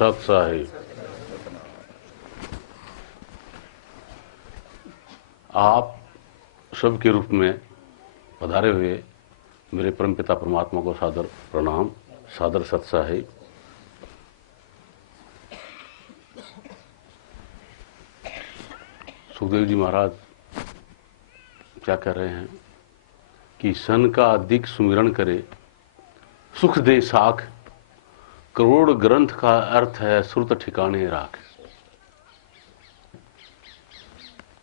सत साहिब। आप सबके रूप में पधारे हुए मेरे परमपिता परमात्मा को सादर प्रणाम, सादर सत साहिब। सुखदेव जी महाराज क्या कह रहे हैं कि सन का अधिक सुमिरन करे सुख दे साख, करोड़ ग्रंथ का अर्थ है श्रुत ठिकाने राख।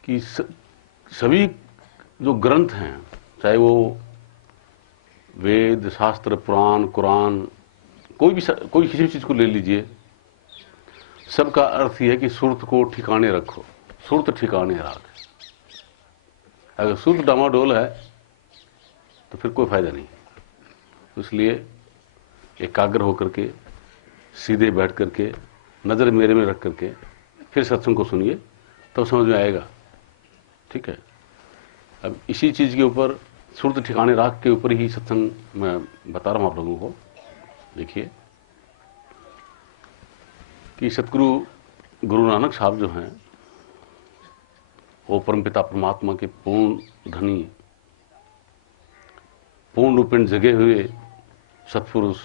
कि सभी जो ग्रंथ हैं, चाहे वो वेद, शास्त्र, पुराण, कुरान, कोई किसी चीज को ले लीजिए, सबका अर्थ यह है कि सुरत को ठिकाने रखो, सुरत ठिकाने राख। अगर सुरत डामाडोल है तो फिर कोई फायदा नहीं। इसलिए एकाग्र होकर के, सीधे बैठ करके, नजर मेरे में रख करके फिर सत्संग को सुनिए, तो समझ में आएगा। ठीक है। अब इसी चीज के ऊपर, सुरत ठिकाने राख के ऊपर ही सत्संग मैं बता रहा हूं आप लोगों को। देखिए कि सतगुरु गुरु नानक साहब जो हैं, वो परमपिता परमात्मा के पूर्ण धनी, पूर्ण रूपेण जगे हुए सत्पुरुष।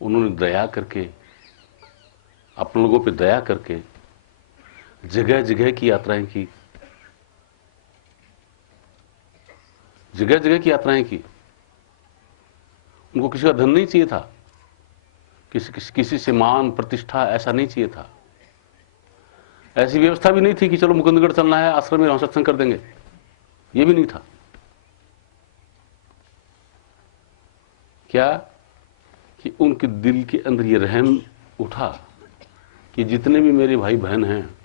उन्होंने दया करके, अपने लोगों पे दया करके जगह जगह की यात्राएं की, जगह जगह की यात्राएं की। उनको किसी का धन नहीं चाहिए था, किसी से मान प्रतिष्ठा ऐसा नहीं चाहिए था। ऐसी व्यवस्था भी नहीं थी कि चलो मुकुंदगढ़ चलना है, आश्रम में वहां सत्संग कर देंगे, ये भी नहीं था। क्या कि उनके दिल के अंदर ये रहम उठा कि जितने भी मेरे भाई बहन हैं,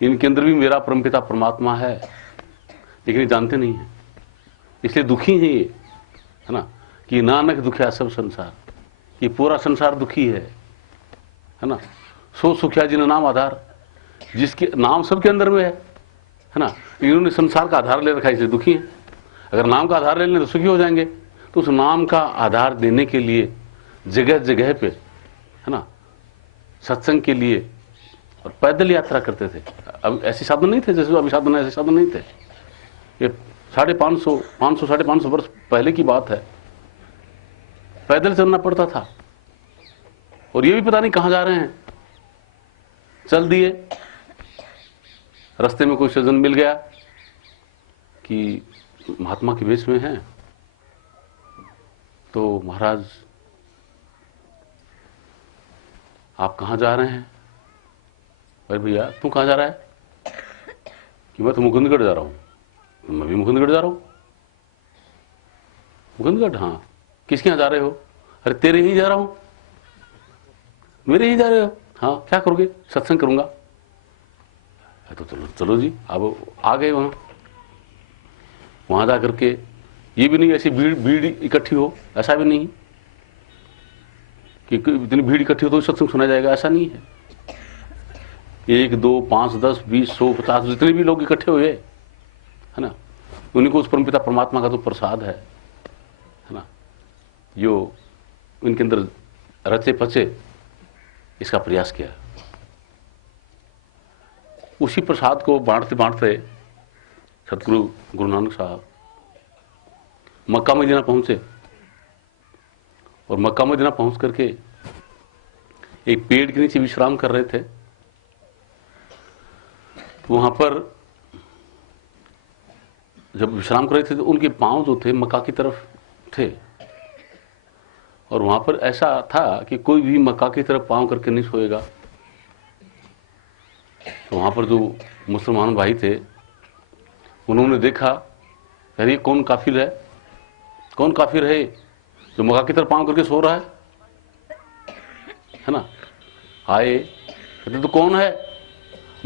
इनके अंदर भी मेरा परमपिता परमात्मा है, लेकिन ये जानते नहीं है, इसलिए दुखी हैं ये, है ना। कि नानक दुखिया सब संसार, कि पूरा संसार दुखी है ना। सो सुखिया जिन नाम आधार, जिसके नाम सबके अंदर में है ना। इन्होंने संसार का आधार ले रखा है, इसलिए दुखी है। अगर नाम का आधार ले लें तो सुखी हो जाएंगे। तो उस नाम का आधार देने के लिए जगह जगह पे, है ना, सत्संग के लिए और पैदल यात्रा करते थे। अब ऐसे साधन नहीं थे जैसे अभी साधन है, ऐसे साधन नहीं थे। ये 550 वर्ष पहले की बात है, पैदल चलना पड़ता था। और ये भी पता नहीं कहां जा रहे हैं, चल दिए। रास्ते में कोई सज्जन मिल गया कि महात्मा के वेश में हैं, तो महाराज आप कहां जा रहे हैं? अरे भैया तू कहां जा रहा है? कि मैं तो मुकुंदगढ़ जा रहा हूं। मैं भी मुकुंदगढ़ जा रहा हूं। मुकुंदगढ़? हाँ। किसके यहां जा रहे हो? अरे तेरे ही जा रहा हूं। मेरे ही जा रहे हो? हाँ। क्या करोगे? सत्संग करूंगा। तो चलो चलो जी। अब आ गए वहां जाकर के, ये भी नहीं ऐसी भीड़ इकट्ठी हो, ऐसा भी नहीं कि इतनी भीड़ इकट्ठी हो तो सत्संग सुना जाएगा, ऐसा नहीं है। 1, 2, 5, 10, 20, 100, 50 जितने भी लोग इकट्ठे हुए, है ना, उन्हीं को उस परमपिता परमात्मा का जो प्रसाद है ना, जो उनके अंदर रचे पचे, इसका प्रयास किया। उसी प्रसाद को बांटते बांटते सतगुरु गुरु नानक साहब मक्का मदीना पहुंचे। और मक्का मदीना पहुंच करके एक पेड़ के नीचे विश्राम कर रहे थे। तो वहां पर जब विश्राम कर रहे थे तो उनके पांव जो थे मक्का की तरफ थे। और वहां पर ऐसा था कि कोई भी मक्का की तरफ पांव करके नहीं सोएगा। तो वहां पर जो मुसलमान भाई थे, उन्होंने देखा, अरे कौन काफिर है, कौन काफिर है जो मक्का की तरफ पांव करके सो रहा है ना। आए, कहते तो कौन है,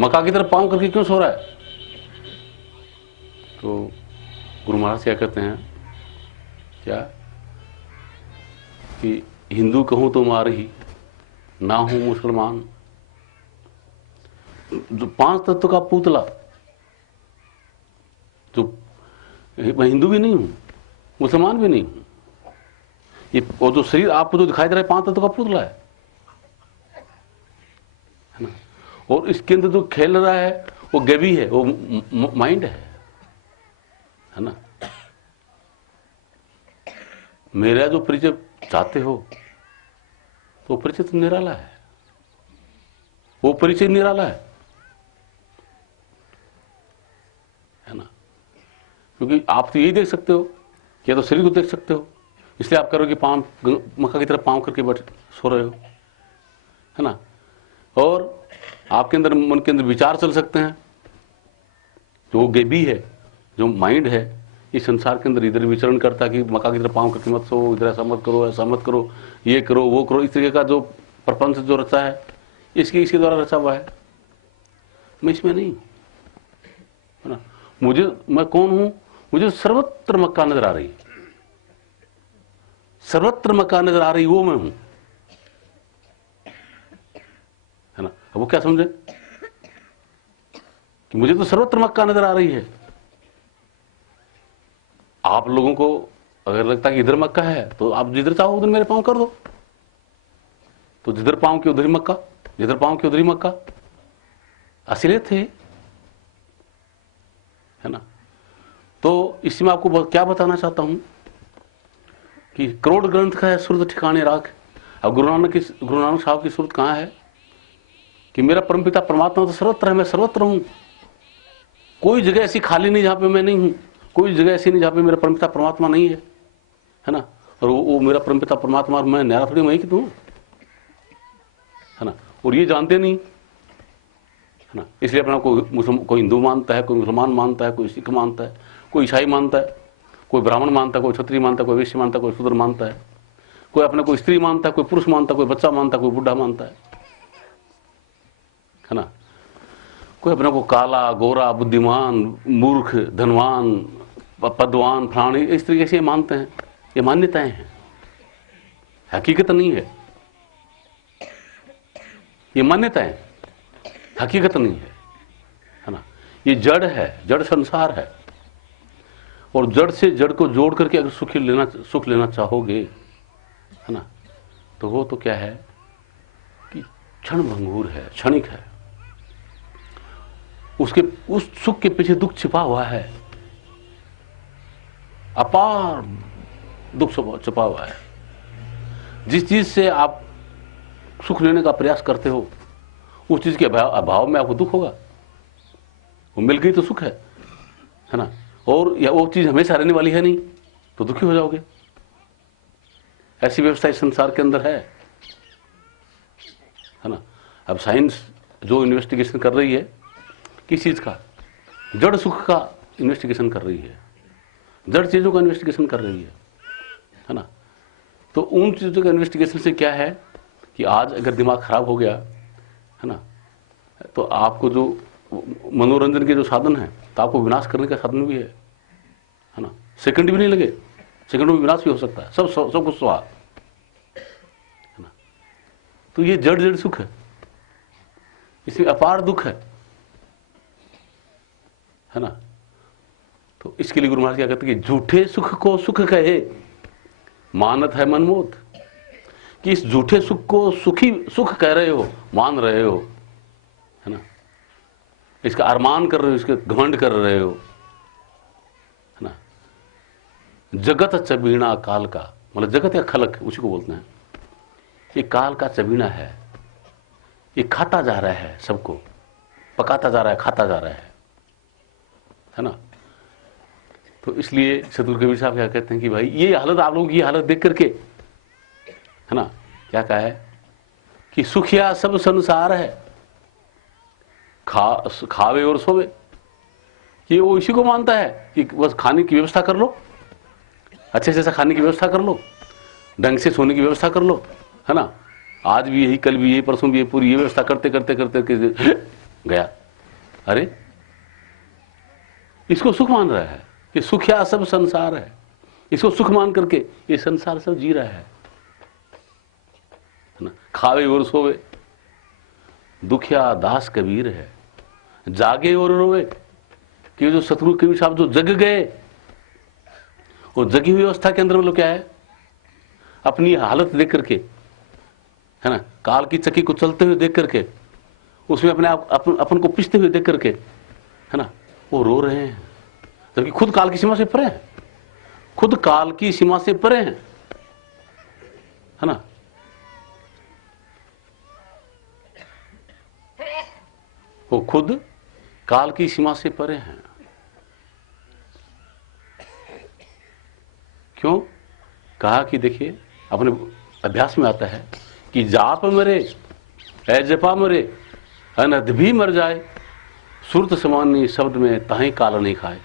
मक्का की तरफ पांव करके क्यों सो रहा है? तो गुरु महाराज क्या कहते हैं, क्या कि हिंदू कहूं तो मार ही, ना हूं मुसलमान। जो 5 तत्व का पुतला, जो मैं हिंदू भी नहीं हूं, मुसलमान भी नहीं हूं, ये वो जो शरीर आपको जो दिखाई दे रहा है 5 तत्व का पुतला है ना। और इसके अंदर जो खेल रहा है वो गैबी है, वो माइंड है ना। मेरा जो परिचय चाहते हो तो परिचय तो निराला है, वो परिचय निराला है ना। क्योंकि आप तो यही देख सकते हो, या तो शरीर को देख सकते हो, इसलिए आप करो कि पांव मक्का की तरफ पांव करके बैठ सो रहे हो, है ना। और आपके अंदर मन के अंदर विचार चल सकते हैं, जो वो गेबी है, जो माइंड है, इस संसार के अंदर इधर विचरण करता है कि मक्का की तरफ पांव करके मत सो, इधर ऐसा मत करो, ऐसा मत करो, ये करो वो करो। इस तरीके का जो प्रपंच जो रचा है इसके द्वारा रचा हुआ है, मैं इसमें नहीं, है ना। मैं कौन हूं? मुझे सर्वत्र मक्का नजर आ रही है, सर्वत्र मक्का नजर आ रही, वो मैं हूं, है ना। अब वो क्या समझे कि मुझे तो सर्वत्र मक्का नजर आ रही है। आप लोगों को अगर लगता है कि इधर मक्का है तो आप जिधर चाहो उधर मेरे पांव कर दो, तो जिधर पांव की उधर ही मक्का, जिधर पांव की उधर ही मक्का, असलियत है ना। तो इसमें आपको क्या बताना चाहता हूं कि करोड़ ग्रंथ का है सुरत ठिकाने राख। अब गुरु नानक साहब की सूरत कहां है कि मेरा परमपिता परमात्मा तो सर्वत्र है, मैं सर्वत्र हूं। कोई जगह ऐसी खाली नहीं जहां पे मैं नहीं हूं, कोई जगह ऐसी नहीं जहां पे मेरा परमपिता परमात्मा नहीं है ना। और वो मेरा परमपिता परमात्मा, और मैं न्यारा थोड़ी वहीं की हूं, है ना। और ये जानते नहीं, है ना। इसलिए अपना कोई हिंदू मानता है, कोई मुसलमान मानता है, कोई सिख मानता है, कोई ईसाई मानता है, कोई ब्राह्मण मानता है, कोई क्षत्रिय मानता है, कोई वैश्य मानता है, कोई शूद्र मानता है, कोई अपने कोई स्त्री मानता है, कोई पुरुष मानता है, कोई बच्चा मानता है, कोई बुढ़ा मानता है ना। कोई अपने को काला, गोरा, बुद्धिमान, मूर्ख, धनवान, पदवान, प्राणी, इस तरीके से मानते हैं। ये मान्यताएं हैं, हकीकत नहीं है। ये मान्यताएं, हकीकत नहीं है ना। ये जड़ है, जड़ संसार है। और जड़ से जड़ को जोड़ करके अगर सुख लेना चाहोगे, है ना, तो वो तो क्या है कि क्षण भंगुर है, क्षणिक है। उस सुख के पीछे दुख छिपा हुआ है, अपार दुख छिपा हुआ है। जिस चीज से आप सुख लेने का प्रयास करते हो उस चीज के अभाव में आपको दुख होगा। वो मिल गई तो सुख है ना। और या वो चीज हमेशा रहने वाली है नहीं तो दुखी हो जाओगे। ऐसी व्यवस्था इस संसार के अंदर है ना। अब साइंस जो इन्वेस्टिगेशन कर रही है, किस चीज का? जड़ सुख का इन्वेस्टिगेशन कर रही है, जड़ चीजों का इन्वेस्टिगेशन कर रही है ना। तो उन चीजों का इन्वेस्टिगेशन से क्या है कि आज अगर दिमाग खराब हो गया, है ना, तो आपको जो मनोरंजन के जो साधन है, तो आपको विनाश करने का साधन भी है ना। सेकंड भी नहीं लगे, सेकंड में विनाश भी हो सकता है, सब कुछ स्वाहा, है ना। तो ये जड़ सुख है, इसमें अपार दुख है ना। तो इसके लिए गुरु महाराज क्या कहते हैं कि झूठे सुख को सुख कहे मानत है मनमोद। कि इस झूठे सुख को सुख कह रहे हो, मान रहे हो, है ना, इसका अरमान कर रहे हो, इसके घमंड कर रहे हो, है ना। जगत चबीणा काल का, मतलब जगत या खलक उसी को बोलते हैं। ये काल का चबीणा है, ये खाता जा रहा है, सबको पकाता जा रहा है, खाता जा रहा है ना। तो इसलिए सतगुरु कबीर साहब क्या कहते हैं कि भाई ये हालत, आप लोगों की हालत देख करके, है ना, क्या कहा है कि सुखिया सब संसार है, खावे और सोवे। ये वो इसी को मानता है कि बस खाने की व्यवस्था कर लो, अच्छे से खाने की व्यवस्था कर लो, ढंग से सोने की व्यवस्था कर लो, है ना। आज भी यही, कल भी यही, परसों भी यही, पूरी ये व्यवस्था करते करते करते गया। अरे इसको सुख मान रहा है कि सुखिया सब संसार है, इसको सुख मान करके ये संसार सब जी रहा है ना। खावे और सोवे, दुखिया दास कबीर है, जागे और रोवे। कि जो सतगुरु कबीर साहब जो जग गए, वो जगी हुई अवस्था के अंदर मतलब क्या है, अपनी हालत देख करके, है ना, काल की चक्की को चलते हुए देख करके, उसमें अपने आप अपन को पिसते हुए देख करके, है ना, वो रो रहे हैं, जबकि खुद काल की सीमा से परे हैं, खुद काल की सीमा से परे हैं, है ना। वो खुद काल की सीमा से परे हैं। क्यों कहा कि देखिए, अपने अभ्यास में आता है कि जाप मरे, जपा मरे, अनर्थ भी मर जाए, सुरत समानी शब्द में ताही काल नहीं खाए।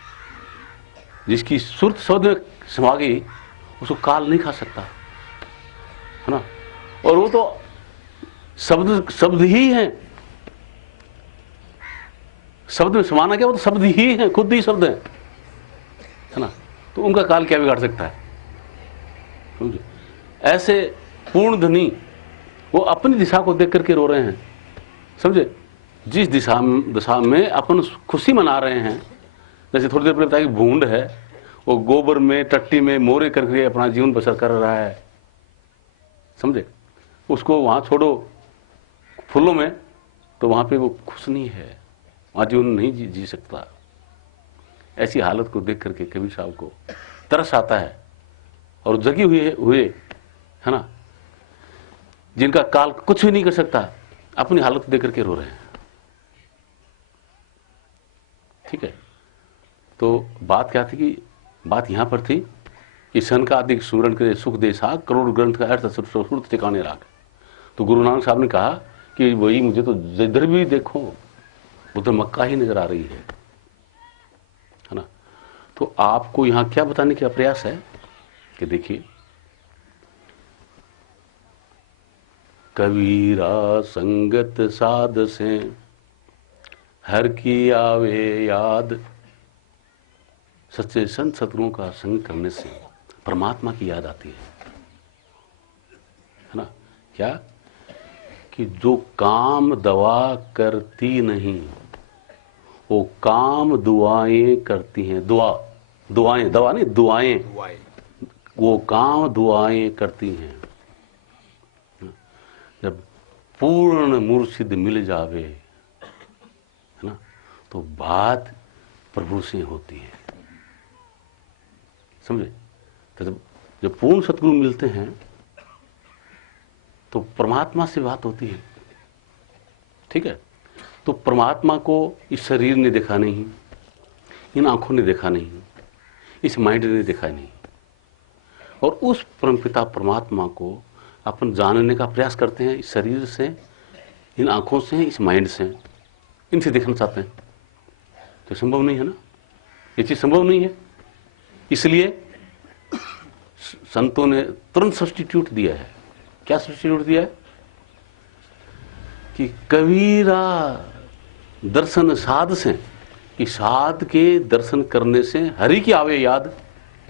जिसकी सुरत शब्द में समा गई उसको काल नहीं खा सकता, है ना। और वो तो शब्द ही है, शब्द में समाना क्या, वो तो शब्द ही है, खुद ही शब्द है ना। तो उनका काल क्या बिगाड़ सकता है, समझे। ऐसे पूर्ण धनी वो अपनी दिशा को देख करके रो रहे हैं, समझे। जिस दिशा में अपन खुशी मना रहे हैं, जैसे थोड़ी देर पहले बताया कि भूंड है, वो गोबर में टट्टी में मोरे करके अपना जीवन बसर कर रहा है, समझे। उसको वहां छोड़ो फूलों में, तो वहां पे वो खुश नहीं है, वहां जीवन नहीं जी सकता। ऐसी हालत को देख करके कबीर साहब को तरस आता है, और जगी हुए है ना, जिनका काल कुछ भी नहीं कर सकता, अपनी हालत देख करके रो रहे हैं, ठीक है। तो बात क्या थी कि बात यहां पर थी कि सन का अधिक सुमरण करे सुख दे साग, करोड़ ग्रंथ का अर्थ सुरत ठिकाने राख। तो गुरु नानक साहब ने कहा कि वही मुझे तो जिधर भी देखो उधर मक्का ही नजर आ रही है ना। तो आपको यहां क्या बताने का प्रयास है कि देखिए, कबीरा संगत साध से हर की आवे याद। सच्चे संत सतगुरुओं का संग करने से परमात्मा की याद आती है ना। क्या कि जो काम दवा करती नहीं, वो काम दुआएं करती हैं। दुआएं, दवा नहीं, दुआएं, वो काम दुआएं करती हैं। जब पूर्ण मुर्शिद मिल जावे, है ना, तो बात प्रभु से होती है, समझे। तो जब पूर्ण सतगुरु मिलते हैं तो परमात्मा से बात होती है, ठीक है। तो परमात्मा को इस शरीर ने देखा नहीं, इन आंखों ने देखा नहीं, इस माइंड ने देखा नहीं, और उस परमपिता परमात्मा को अपन जानने का प्रयास करते हैं इस शरीर से, इन आंखों से, इस माइंड से, इनसे देखना चाहते हैं। तो संभव नहीं है ना, ये चीज संभव नहीं है। इसलिए संतों ने तुरंत सब्स्टिट्यूट दिया है। क्या सब्स्टिट्यूट दिया है कि कबीरा दर्शन साध से, कि साध के दर्शन करने से हरि की आवे याद,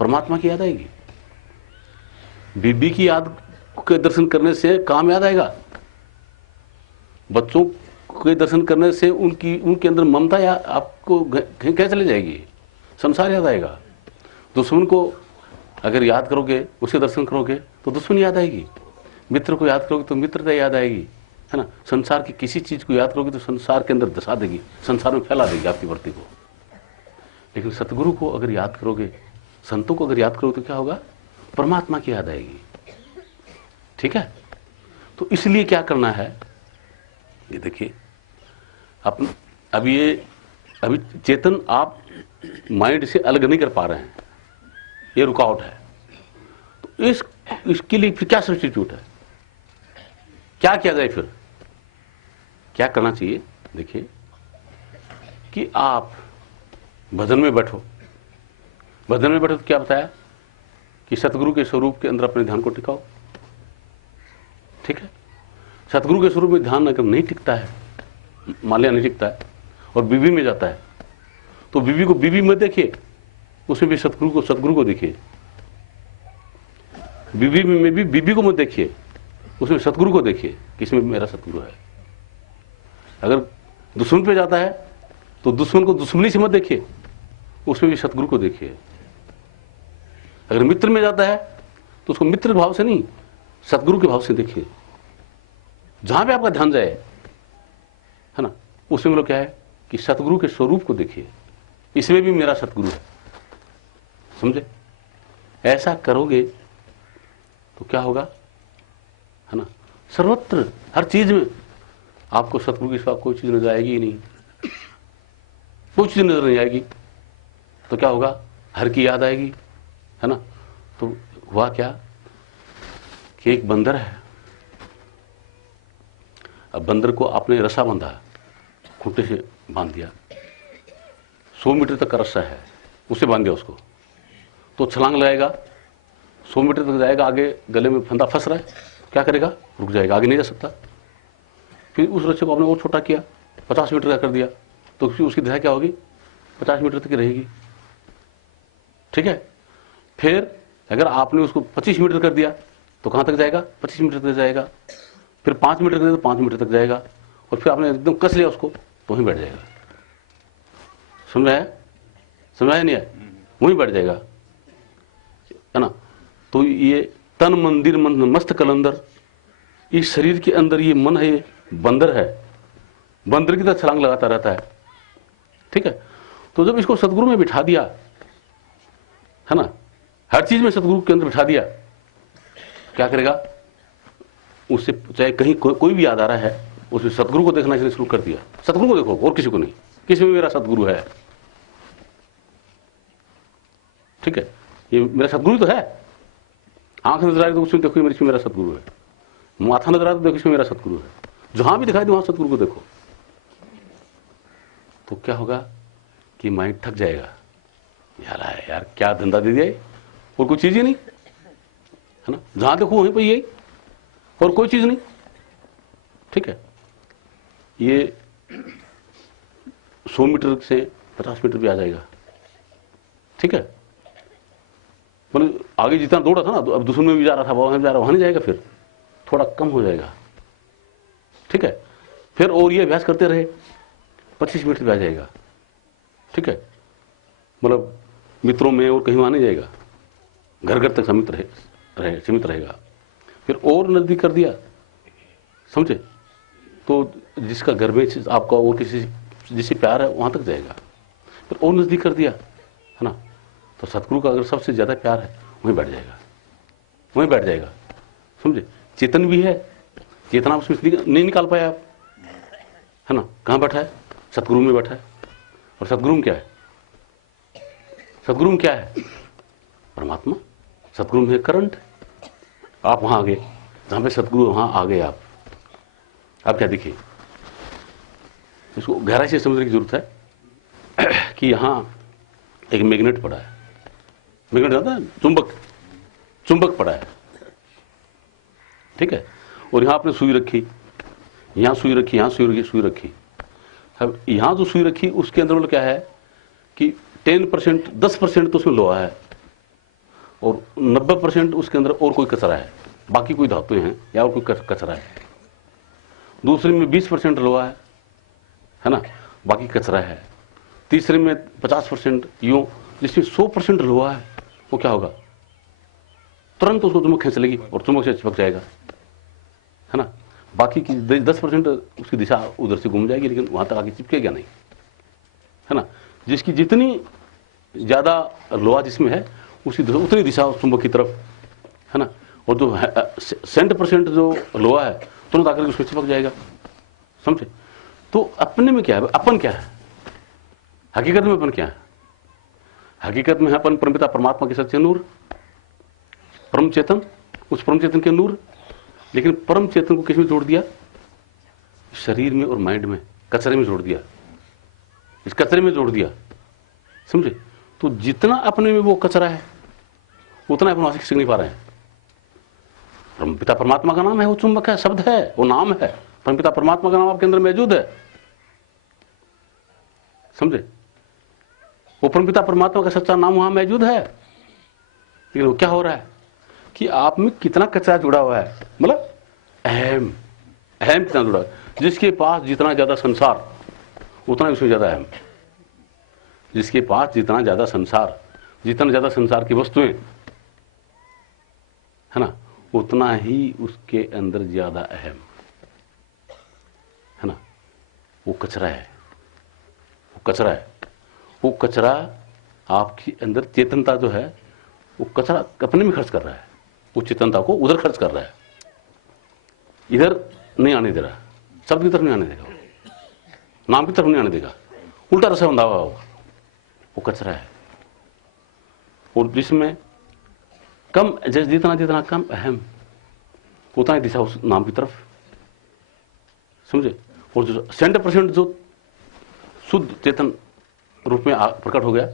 परमात्मा की याद आएगी। बीबी की याद के दर्शन करने से काम याद आएगा, बच्चों के दर्शन करने से उनके अंदर ममता या आपको कैसे चली जाएगी, संसार याद आएगा। दुश्मन को अगर याद करोगे, उसके दर्शन करोगे तो दुश्मन याद आएगी, मित्र को याद करोगे तो मित्रता याद आएगी, है ना। संसार की किसी चीज को याद करोगे तो संसार के अंदर धसा देगी, संसार में फैला देगी आपकी वृत्ति को। लेकिन सतगुरु को अगर याद करोगे, संतों को अगर याद करोगे तो क्या होगा, परमात्मा की याद आएगी, ठीक है। तो इसलिए क्या करना है, ये देखिए, अभी चेतन आप माइंड से अलग नहीं कर पा रहे हैं, ये रुकावट है। तो इसके लिए फिर क्या सब्स्टिट्यूट है, क्या किया जाए, फिर क्या करना चाहिए। देखिए कि आप भजन में बैठो, भजन में बैठो तो क्या बताया कि सतगुरु के स्वरूप के अंदर अपने ध्यान को टिकाओ, ठीक है। सतगुरु के स्वरूप में ध्यान अगर नहीं टिकता है, माल्या नहीं टिकता है और बीबी में जाता है, तो बीबी को बीबी में देखिए, उसमें भी सतगुरु को देखिए। बीबी में भी बीबी को मत देखिए, उसमें सतगुरु को देखिए कि इसमें मेरा सतगुरु है। अगर दुश्मन पे जाता है तो दुश्मन को दुश्मनी से मत देखिए, उसमें भी सतगुरु को देखिए। अगर मित्र में जाता है तो उसको मित्र भाव से नहीं, सतगुरु के भाव से देखिए, जहां पे आपका ध्यान जाए, है ना, उसमें मतलब क्या है कि सतगुरु के स्वरूप को देखिए, इसमें भी मेरा सतगुरु है, समझे। ऐसा करोगे तो क्या होगा, है ना, सर्वत्र हर चीज में आपको सतगुरु के सिवा कोई चीज नजर आएगी ही नहीं, कोई चीज नजर नहीं आएगी। तो क्या होगा, हर की याद आएगी, है ना। तो हुआ क्या कि एक बंदर है, अब बंदर को आपने रस्सा बांधा, खूंटे से बांध दिया, 100 मीटर तक का रस्सा है, उससे बांध दिया उसको, तो छलांग लगाएगा, 100 मीटर तक जाएगा, आगे गले में फंदा फंस रहा है, क्या करेगा, रुक जाएगा, आगे नहीं जा सकता। फिर उस रस्से को आपने और छोटा किया, 50 मीटर का कर दिया, तो उसकी दिशा क्या होगी, 50 मीटर तक ही रहेगी, ठीक है। फिर अगर आपने उसको 25 मीटर कर दिया तो कहां तक जाएगा, 25 मीटर तक जाएगा। फिर 5 मीटर कर दिया तो 5 मीटर तक जाएगा, और फिर आपने एकदम कस लिया उसको तो वहीं बैठ जाएगा। समझ में आया, समझ आया नहीं है, वहीं बैठ जाएगा, है ना। तो ये तन मंदिर मन मस्त कलंदर, इस शरीर के अंदर ये मन है, ये बंदर है, बंदर की तरह छलांग लगाता रहता है, ठीक है। तो जब इसको सतगुरु में बिठा दिया, है ना, हर चीज में सतगुरु के अंदर बिठा दिया, क्या करेगा, उससे चाहे कहीं कोई भी याद आ रहा है, उसमें सतगुरु को देखना शुरू कर दिया। सतगुरु को देखो और किसी को नहीं, किसी में मेरा सतगुरु है, ठीक है, ये मेरा सतगुरु तो है। आंख नजर आ रही तो उसमें देखो इसमें मेरा सतगुरु है, माथा नजर आ रहा तो देखो इसमें मेरा सतगुरु है, जहां भी दिखाई दे वहां सतगुरु को देखो। तो क्या होगा कि माइंड थक जाएगा, यार क्या धंधा दे दिया, और कोई चीज ही नहीं, है ना, जहां देखो वहीं पर यही, और कोई चीज नहीं, ठीक है। ये 100 मीटर से 50 मीटर भी आ जाएगा, ठीक है। मतलब आगे जितना दौड़ा था ना, अब दुश्मन में भी जा रहा था, वहां जा रहा, वहां नहीं जाएगा, फिर थोड़ा कम हो जाएगा, ठीक है। फिर और ये अभ्यास करते रहे, 25 मिनट भी आ जाएगा, ठीक है। मतलब मित्रों में और कहीं वहां नहीं जाएगा, घर घर तक सीमित रहेगा। फिर और नजदीक कर दिया, समझे, तो जिसका घर में आपका और किसी जिससे प्यार है वहां तक जाएगा। फिर और नजदीक कर दिया, है ना, तो सतगुरु का अगर सबसे ज्यादा प्यार है वहीं बैठ जाएगा, वहीं बैठ जाएगा, समझे। चेतन भी है, चेतना उसमें नहीं निकाल पाया आप, है ना, कहां बैठा है, सतगुरु में बैठा है। और सतगुरु में क्या है, सतगुरु में क्या है, परमात्मा। सतगुरु में करंट, आप वहां आ गए जहां पे सतगुरु, वहां आ गए आप क्या देखिए, इसको गहराई से समझने की जरूरत है कि यहां एक मैग्नेट पड़ा है, मैग्नेट आता है, चुंबक पड़ा है, ठीक है। और यहां आपने सुई रखी, यहां सुई रखी, यहां सुई रखी। अब यहां जो सुई रखी उसके अंदर मतलब क्या है कि 10%, 10% तो उसमें लोहा है, और 90% उसके अंदर और कोई कचरा है, बाकी कोई धातुएं हैं या और कोई कचरा है। दूसरे में 20% लोहा है ना, बाकी कचरा है। तीसरे में 50% यूं, जिसमें 100% लोहा है, वो क्या होगा, तुरंत उसको चुंबक खींच लेगी और चुंबक से चिपक जाएगा, है ना। बाकी की 10% उसकी दिशा उधर से घूम जाएगी, लेकिन वहां तक आगे चिपकेगा नहीं, है ना। जिसकी जितनी ज्यादा लोहा जिसमें है उसकी उतनी दिशा उस चुंबक की तरफ, है ना। और जो 100% जो लोहा है तुरंत आकर उसमें चिपक जाएगा, समझे। तो अपने में क्या है, अपन क्या है, हकीकत में अपन क्या है, हकीकत में है अपन परमपिता परमात्मा के सच्चे नूर, परम चेतन, उस परम चेतन के नूर। लेकिन परम चेतन को किसमें जोड़ दिया, शरीर में और माइंड में, कचरे में जोड़ दिया, इस कचरे में जोड़ दिया, समझे। तो जितना अपने में वो कचरा है उतना अपन वहां से सीख नहीं पा रहे हैं। परमपिता परमात्मा का नाम है, वो चुंबक है, शब्द है, वो नाम है। परमपिता परमात्मा का नाम आपके अंदर मौजूद है, समझे। वो परमपिता परमात्मा का सच्चा नाम वहां मौजूद है। लेकिन वो क्या हो रहा है कि आप में कितना कचरा जुड़ा हुआ है, मतलब अहम कितना जुड़ा है। जिसके पास जितना ज्यादा संसार उतना उसमें ज्यादा अहम, जिसके पास जितना ज्यादा संसार, जितना ज्यादा संसार की वस्तुएं, है ना, उतना ही उसके अंदर ज्यादा अहम है ना। वो कचरा है, वो कचरा है। वो कचरा आपके अंदर चेतनता जो है वो कचरा अपने में खर्च कर रहा है, वो चेतनता को उधर खर्च कर रहा है, इधर नहीं आने दे रहा, शब्द की तरफ नहीं आने देगा, नाम की तरफ नहीं आने देगा, उल्टा रसा बंधा हुआ होगा। वो कचरा है। और जिसमें कम जितना जितना कम अहम उतना ही दिशा उस नाम की तरफ, समझे। और जो 100% जो शुद्ध चेतन रूप में प्रकट हो गया,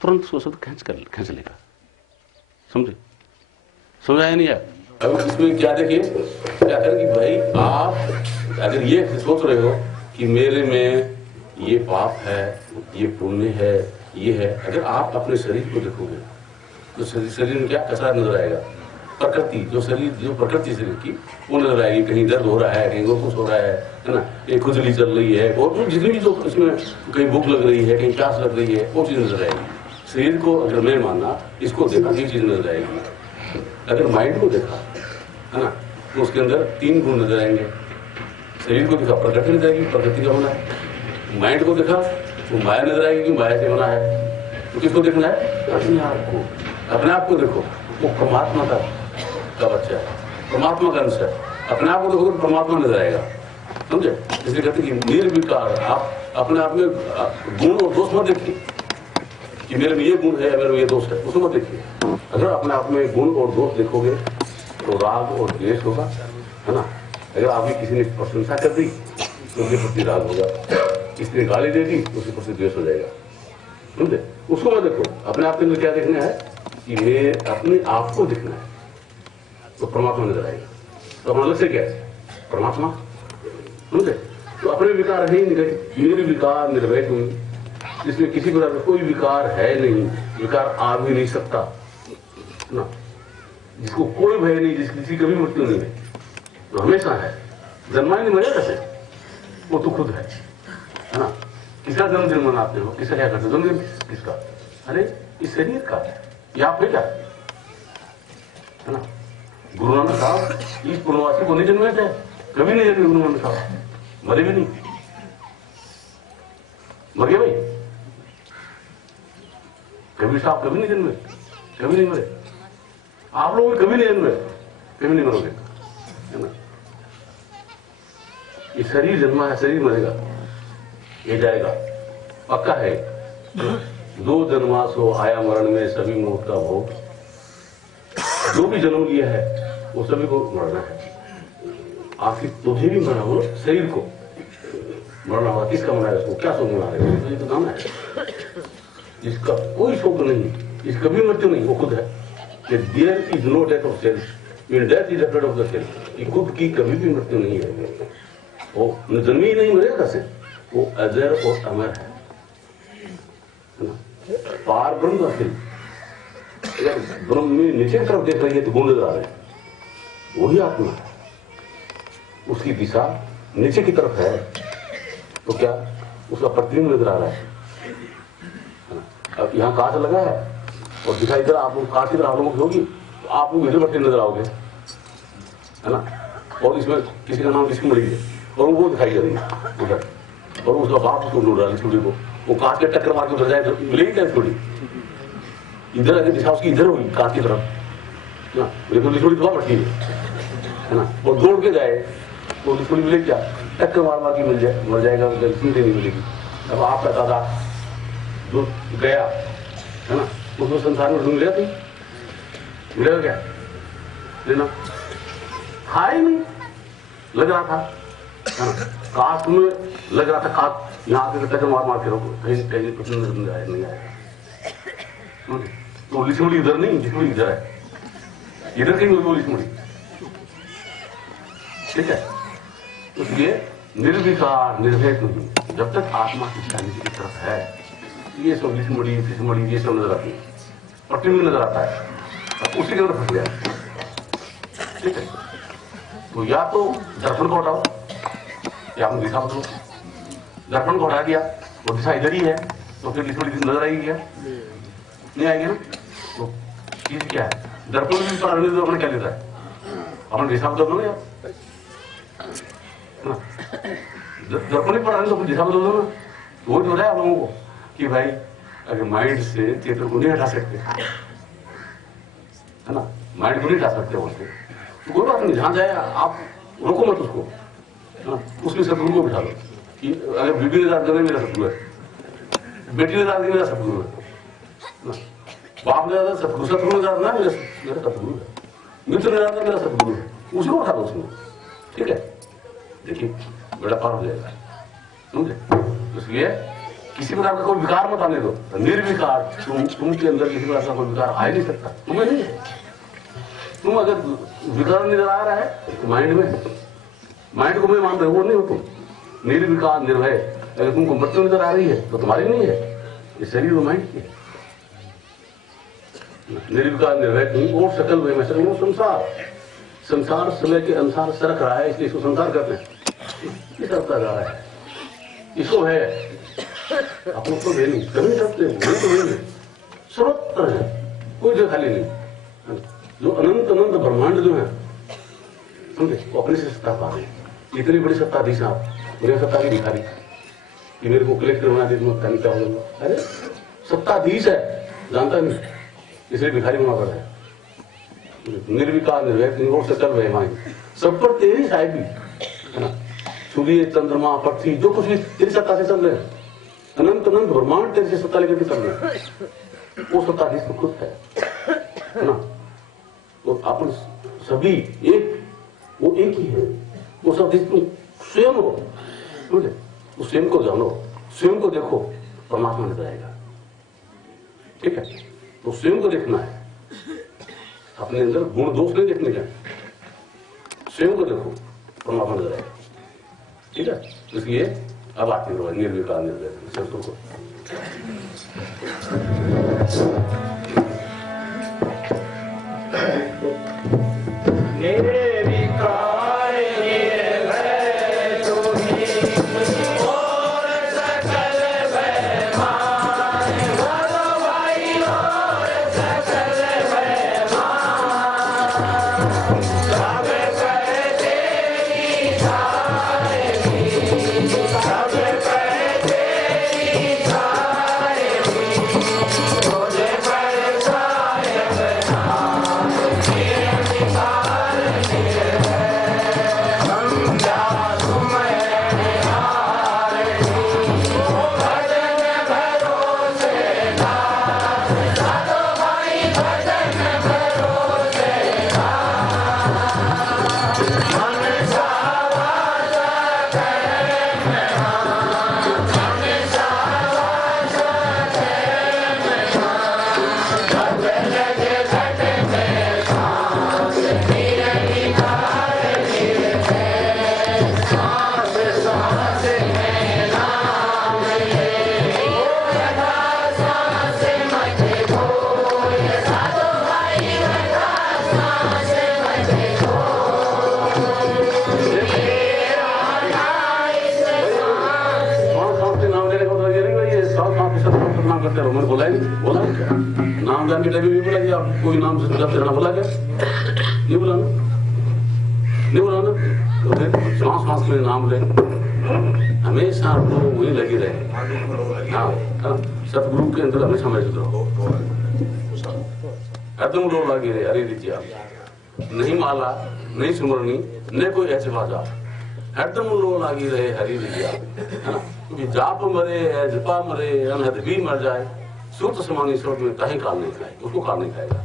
तुरंत उसको शब्द खींच लेगा, समझे। समझ आया नहीं है। अब इसमें क्या देखिए, क्या करें कि भाई आप अगर ये सोच रहे हो कि मेरे में ये पाप है, ये पुण्य है, ये है, अगर आप अपने शरीर को देखोगे तो शरीर में क्या कचरा नजर आएगा। प्रकृति जो शरीर, जो प्रकृति शरीर की वो नजर आएगी। कहीं दर्द हो रहा है, कहीं और कुछ हो रहा है ना, एक खुजली चल रही है, और जितनी भी जो इसमें कहीं भूख लग रही है, कहीं प्यास लग रही है, वो चीज नजर आएगी। शरीर को अगर मैं मानना, इसको देखा, ये चीज नजर आएगी। अगर माइंड को देखा है ना, तो उसके अंदर 3 गुण नजर आएंगे। शरीर को देखा, प्रकृति नजर आएगी, प्रकृति का होना है। माइंड को देखा तो माया नजर आएगी, माया से होना है। तो किसको देखना है? अपने आप को। अपने आप को देखो, वो परमात्मा का बच्चा है, परमात्मा का अंश है। अपने आप को देखो तो परमात्मा नजर आएगा, समझे। इसलिए कहते हैं कि निर्विकार, आप अपने आप में गुण और दोष मत देखिए कि मेरे में ये गुण है, मेरे में ये दोष है, उसको मत देखिए। अगर अपने आप में गुण और दोष देखोगे तो राग और द्वेष होगा, है ना। अगर आपकी किसी ने प्रशंसा कर दी तो उसके प्रति राग होगा, किसी ने गाली दे दी तो उसके प्रति द्वेष हो जाएगा, समझे। उसको मत देखो। अपने आप के अंदर क्या देखना है कि मैं अपने आप को देखना है, तो परमात्मा नजर आएगा। तो हमारा लक्ष्य क्या है? परमात्मा, समझे। तो अपने विकार है ही नहीं, मेरे विकार निर्वैत हुई, जिसमें किसी प्रकार का कोई विकार है नहीं, विकार आ भी नहीं सकता ना, जिसको कोई भय नहीं, जिसकी कभी मृत्यु नहीं है, तो हमेशा है। जन्मा ही नहीं, मरेगा कैसे? वो तो खुद है ना। किसका जन्मदिन मनाते हो? किसका क्या करते हो? जन्मदिन किसका? अरे इस शरीर का, ये आप है क्या, है ना। गुरु नानक साहब इस पूर्णवासी को नहीं जन्मे थे, कभी नहीं जन्मे गुरु नानक साहब, मरे भी नहीं। मर गए भाई, कबीर साहब कभी नहीं जन्मे, कभी नहीं मरे। आप लोग कभी नहीं जन्मे, कभी नहीं मरोगे, है ना। ये शरीर जन्मा है, शरीर मरेगा, ये जाएगा, पक्का है। 2 जन्मा सो आया मरण में, सभी मौत का भोग। जो भी जन्म लिया है वो सभी को मरना है। आखिर तुझे भी मरना हो, शरीर को मरना होगा। किसका मरना है? उसको क्या शोक मना रहे हो? तो नाम है जिसका कोई शोक नहीं, इसका भी मृत्यु नहीं, वो खुद है। There is no death of self, in death is death of the self. ये खुद की कभी भी मृत्यु नहीं है, वो जन्मी ही नहीं, मरेगा कैसे? वो अजर और अमर है ना। पार ब्रह्म का फिल्म, ब्रह्म में नीचे की तरफ देख रही है तो गुण नजर आ रहे हैं, वही आत्मा है। उसकी दिशा नीचे की तरफ है तो क्या उसका प्रतिबिंब नजर आ रहा है ना। अब यहाँ कांच लगा है और दिखाई इधर, आप लोग कांच की तरह लोगों की होगी तो आप लोग इधर बट्टे नजर आओगे, है ना। और इसमें किसी का नाम किसकी मरी है और वो दिखाई दे रही है उधर, और उसका बाप उसको ढूंढ रहा है स्टूडियो को, वो कांच के टक्कर मार के उधर जाए तो मिलेगी क्या स्टूडियो? इधर अगर दिशा उसकी इधर होगी कांच की तरफ ना, लेकिन थोड़ी दुआ बैठी है ना, और दौड़ के जाए तो थोड़ी मिलेगी क्या? टक्कर मार मार के मिल जाए, मर जाएगा, सुनते नहीं मिलेगी। अब आपका दादा जो गया है ना, उसको संसार में ढूंढ लिया, तुम मिलेगा क्या? लेना था ही नहीं, लग रहा था है ना, कांच में लग रहा था, कांच यहाँ आके टक्कर मार मार के रोको, कहीं कहीं कुछ नहीं आएगा। तो लिसमुड़ी इधर नहीं, लिसमुड़ी इधर है, इधर कहीं वो लिसमुड़ी, ठीक है। इसलिए निर्विकार निर्भय नहीं, जब तक आत्मा की की तरफ है, ये सब लिसमुड़ी फिसमुड़ी ये सब नजर आती है, प्रतिबिंब नजर आता है, अब उसी के अंदर फंस गया, ठीक है। तो या तो दर्पण को हटाओ या हम दिशा बदलो। दर्पण को हटा दिया और दिशा इधर ही है तो फिर लिसमुड़ी नजर आएगी क्या? नहीं आएगी ना। तो चीज क्या है? दर्पण भी पर अपने क्या लेता है? अपने हिसाब दो ना यार, जब नहीं पढ़ा तो हिसाब दो ना। वो जो है आप लोगों को कि भाई अगर माइंड से थिएटर को नहीं हटा सकते, है ना, माइंड को नहीं हटा सकते उसको, तो कोई बात नहीं, जहां जाए आप रोको मत उसको, है ना। उसमें सदगुरु को बिठा लो कि अगर बीबी ने दाद देना मेरा सदगुरु है, बेटी ने दाद दी मेरा सदगुरु है, बाप ने दाद सदगुरु, सदगुरु ने दाद ना मेरा सदगुरु है, मित्र ने दाद मेरा सदगुरु है, उसी को उठा दो उसमें, ठीक है। देखिए बड़ा पार हो जाएगा, समझे। इसलिए किसी प्रकार का कोई विकार मत आने दो, निर्विकार। तुमके अंदर किसी प्रकार का कोई विकार आ ही नहीं सकता, तुम्हें नहीं है। तुम अगर विकार नजर आ रहा है तो माइंड को मैं मान रहे वो नहीं हो तुम, निर्विकार निर्भय। अगर तुमको मृत्यु नजर आ रही है तो तुम्हारी नहीं है, ये शरीर और माइंड की है। निर्विकार निर्भय तुम और सकल वही में सकल संसार समय के अनुसार सरक रहा है, इसलिए इसको संसार कहते हैं। ये सरकता रहा है, इसको है, आप लोग तो है नहीं, कर नहीं सकते, वही तो नहीं है, सर्वत्र है, कोई जगह खाली नहीं। जो अनंत अनंत ब्रह्मांड जो है, समझे, वो अपने से सत्ता पा रहे हैं। इतनी बड़ी सत्ताधीश आप, मुझे सत्ता की भिखारी कि मेरे को कलेक्टर बना दे, मैं क्या होगा। अरे सत्ताधीश है, जानता नहीं, इसलिए भिखारी बना कर है। निर्विकार निर्भय सकल वह माई, सब पर तेरी साहिबी, है ना। सूर्य चंद्रमा पृथ्वी जो कुछ भी तेरी सत्ता से चल रहे हैं, अनंत अनंत ब्रह्मांड तेरे से सत्ता लेकर चल रहे हैं। वो सत्ताधीश तो खुद है ना। तो अपन सभी एक, वो एक ही है, वो सत्ताधीश तुम स्वयं हो, समझे। तो स्वयं को जानो, स्वयं को देखो, परमात्मा नजर आएगा, ठीक है। तो स्वयं को देखना है, अपने अंदर गुण दोष नहीं देखने का, स्वयं को देखो, परमात्मा नजर आएगा, ठीक है। इसलिए अब आती है निर्विकार निर्भय शब्दों को। नाम जान के टाइम भी बोला कि आप कोई नाम से जब चढ़ना बोला क्या, नहीं बोला ना, नहीं बोला ना। तो फिर सांस सांस में नाम ले, हमेशा आपको वही लगी रहे। हाँ, सतगुरु के अंदर हमेशा महसूस रहो, एकदम लो लगी रहे। अरे दीजिए आप नहीं माला नहीं सुमरनी नहीं कोई ऐसे बाजा, एकदम लो लगी रहे। हरी दीजिए आप, है ना। क्योंकि जाप मरे जपा मरे अनहद भी मर जाए, सूत्र समानी स्रोत में कहीं काल नहीं खाएगा, उसको काल नहीं खाएगा,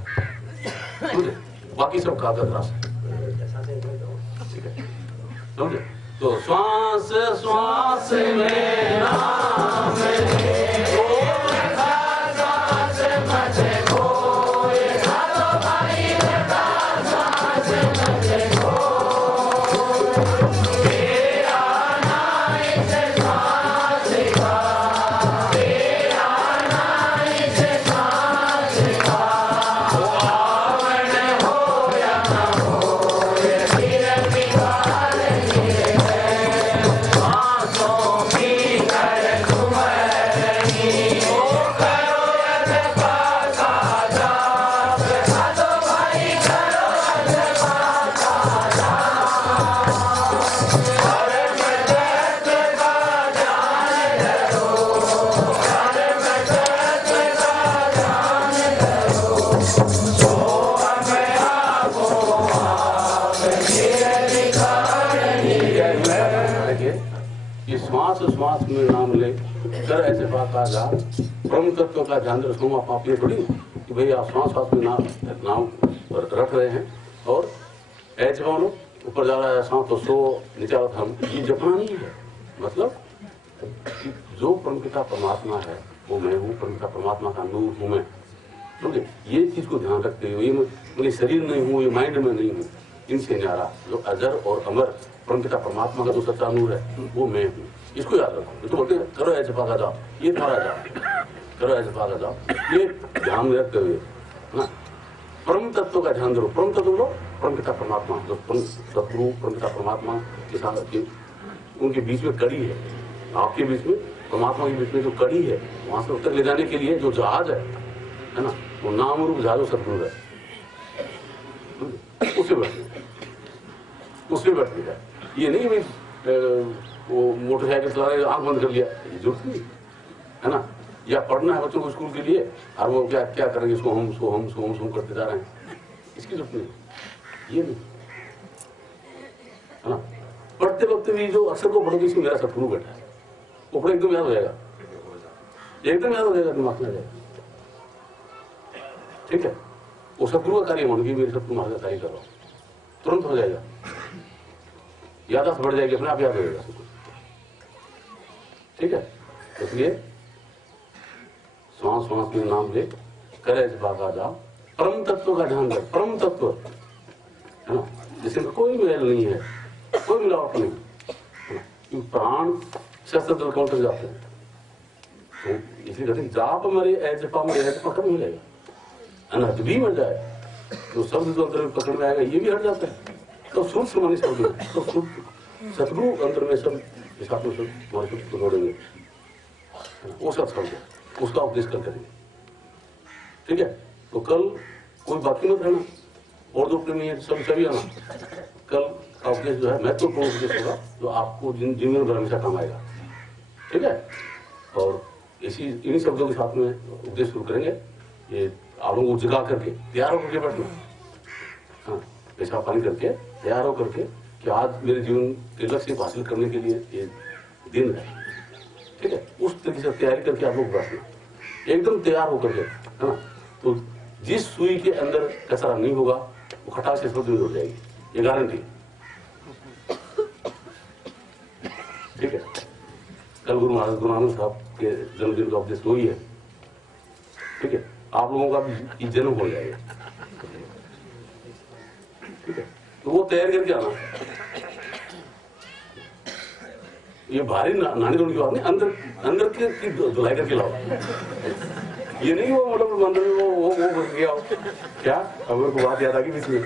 समझे। बाकी सब कागज रास है, ठीक है, समझे। तो श्वास श्वास में नाम है, कि श्वास श्वास में नाम ले कर ऐसे का जा ब्रह्म तत्व का ध्यान रखो। आप ये थोड़ी कि भाई आप श्वास श्वास में नाम रख रहे हैं और ऐसे मानो ऊपर जा रहा है सांस तो सो नीचे हम, ये जपना नहीं है। मतलब जो परमपिता परमात्मा है वो मैं हूँ, परमपिता परमात्मा का नूर हूँ मैं, समझे? ये चीज को ध्यान रखते हुए मैं शरीर नहीं हूँ, ये माइंड में नहीं हूँ, इनसे न्यारा जो अजर और अमर परमपिता परमात्मा का जो सच्चा नूर है वो मैं हूँ। इसको याद रखो। तो बोलते करो ऐसे भागा जाओ, ये तुम्हारा जाओ, करो ऐसे भागा जाओ, ये ध्यान में रखते हुए ना परम तत्व का ध्यान दो। परम तत्व लो परमपिता परमात्मा, जो सतगुरु परमपिता परमात्मा के साथ उनके बीच में कड़ी है, आपके बीच में परमात्मा के बीच में जो कड़ी है, वहां से तक ले जाने के लिए जो जहाज है ना, वो नाम रूप जहाज सतगुरु है, उसे बैठने का। ये नहीं भाई वो मोटरसाइकिल चला रहे आंख बंद कर लिया, जरूरत नहीं है ना। या पढ़ना है बच्चों को स्कूल के लिए और वो क्या क्या करेंगे, इसको हम करते जा रहे हैं, इसकी जरूरत नहीं, ये नहीं है ना। पढ़ते वक्त भी जो अक्षर को पढ़ोगे इसमें मेरा सतगुरु बैठा है, वो पढ़े एकदम याद हो जाएगा, एकदम याद हो जाएगा, दिमाग में आ जाएगा, ठीक है। वो सतगुरु का कार्य होने की मेरे सतगुरु महाराज का कार्य कर रहा हूँ, तुरंत हो जाएगा, यादाश्त बढ़ जाएगी, अपने आप याद हो जाएगा, ठीक है। इसलिए श्वास श्वास में नाम ले करे भागा जा परम तत्व का ध्यान रख। परम तत्व है ना, जिसमें कोई मेल नहीं है, कोई मिलावट नहीं, प्राण शस्त्र कौन तक जाते हैं, तो इसलिए कहते हैं जाप मेरे ऐजपा में पकड़ में मिलेगा, अनहद भी मिल जाए तो शब्द जो अंदर में पकड़ में आएगा ये भी हट जाता है। तो सूत्र समानी शब्द तो सतगुरु अंदर में सब हिसाब में सब जोड़ेंगे, वो सब समझे, उसका उपदेश कल करेंगे, ठीक है। तो कल कोई बाकी मत रहना, और जो प्रेमी है सभी आना। कल का उपदेश जो है महत्वपूर्ण उपदेश होगा, जो आपको जीवन भर हमेशा काम आएगा, ठीक है। और इसी इन्हीं शब्दों के साथ में उपदेश शुरू करेंगे। ये आप लोगों को जगा करके तैयार होकर के बैठना, हाँ, पेशाब पानी करके तैयार होकर के कि आज मेरे जीवन के लक्ष्य को हासिल करने के लिए ये दिन है, ठीक है। उस तरीके से तैयारी करके आप लोग बैठना, एकदम तैयार होकर के, है ना। तो जिस सुई के अंदर कचरा नहीं होगा वो खटाक से दूर हो जाएगी, ये गारंटी, ठीक है। कल गुरु महाराज गुरु नानक साहब के जन्मदिन का उपदेश वही है, ठीक है। आप लोगों का भी जन्म हो जाएगा, ठीक है। तो वो तैयार करके आना, ये भारी नानी धोनी की बात नहीं, अंदर की धुलाई करके लाओ, ये नहीं वो मतलब अंदर में वो करके आओ। क्या अब मेरे को बात याद आ गई बीच में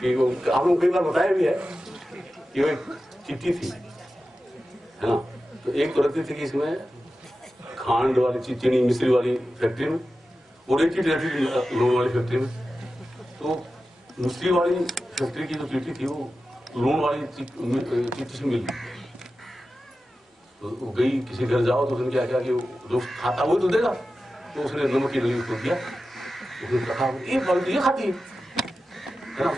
कि वो आप लोगों को कई बार बताया भी है कि वो एक चिट्ठी थी, है ना। तो एक तो रहती थी कि इसमें खांड वाली चीनी मिश्री वाली फैक्ट्री में, और एक चिट्ठी रहती थी लोन वाली फैक्ट्री में। तो मिश्री वाली फैक्ट्री की जो चिट्ठी थी वो लोन वाली चिट्ठी से मिल गई। तो वो गई, किसी घर जाओ तो उसने क्या किया कि जो खाता वही तो देगा, तो उसने नमक की डली उसको दिया, उसने कहा एक बार ये खाती है ना,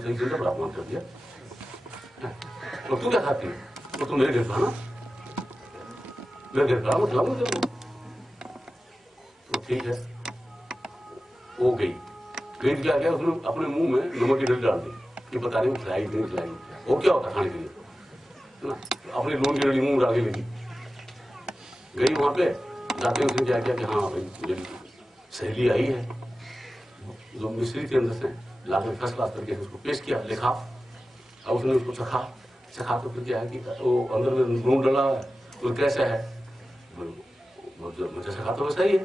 सही जगह पर अपमान कर दिया, तो तू क्या खाती है, तो तू मेरे घर का ना, मेरे घर का मतलब मुझे, तो ठीक है। वो गई क्या किया उसने अपने मुंह में नमक की डली डाल दी कि पता नहीं वो खिलाई नहीं खिलाई, वो क्या होता खाने के लिए, है ना। अपने लोन की डली मुंह डाल के लगी, गई वहां पे जाते उसने क्या किया कि हाँ भाई मेरी सहेली आई है, जो मिस्री के अंदर से लाकर फर्स्ट क्लास करके उसको पेश किया, लिखा। अब उसने उसको चखा तो फिर क्या है कि वो अंदर में नून डला है, तो कैसा है, मुझे चखा तो वैसा ही है,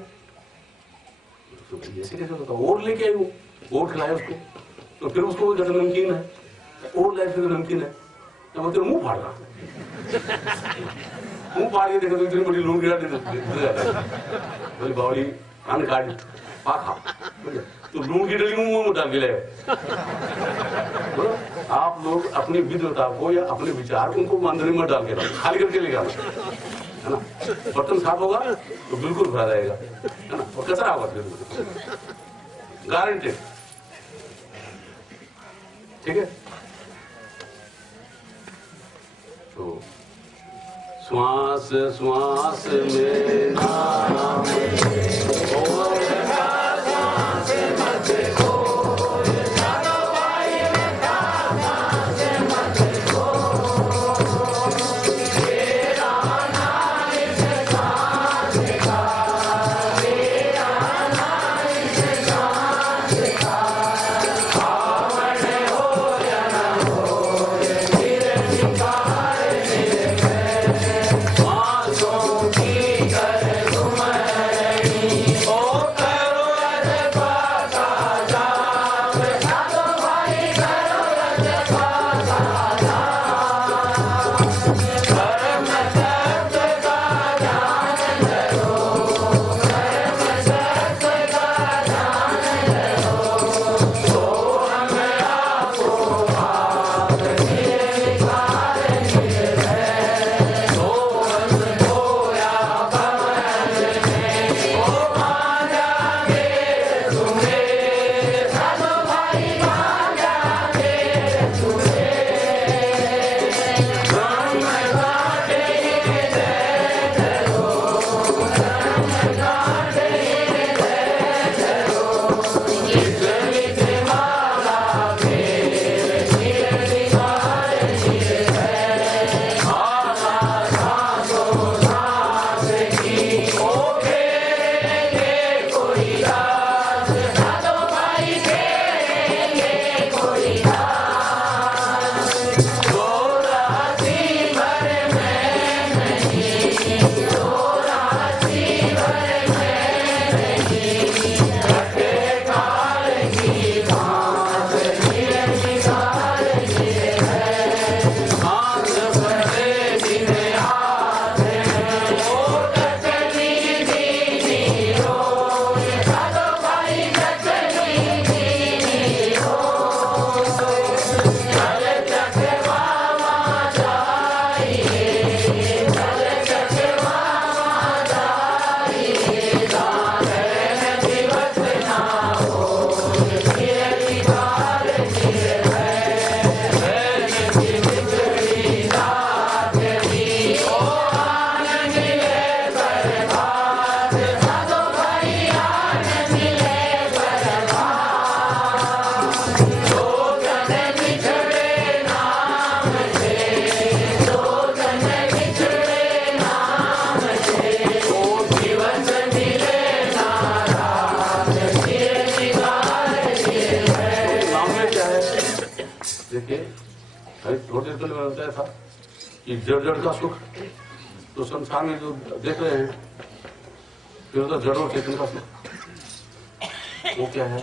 तो ऐसे कैसे होता, और लेके आई वो और खिलाया उसको, तो फिर उसको कहते नमकीन है, और लाइफ फिर नमकीन है, तो मतलब मुंह फाड़ रहा, मुंह फाड़ के देखा तो इतनी बड़ी लून गिरा बोली बावली अन्न काट पाखा, तो लून की डली मुंह में डाल के लाए। आप लोग अपनी विद्वता को या अपने विचार उनको मंदिर में डाल के लाओ, खाली करके ले जाना, है ना। बर्तन साफ होगा तो बिल्कुल भरा जाएगा, है ना, और कचरा होगा बिल्कुल, गारंटेड, ठीक है। श्वास श्वास में नाम था कि जड़ का सुख तो संसार में जो देख रहे हैं, फिर तो जड़ और चेतन का सुख वो क्या है?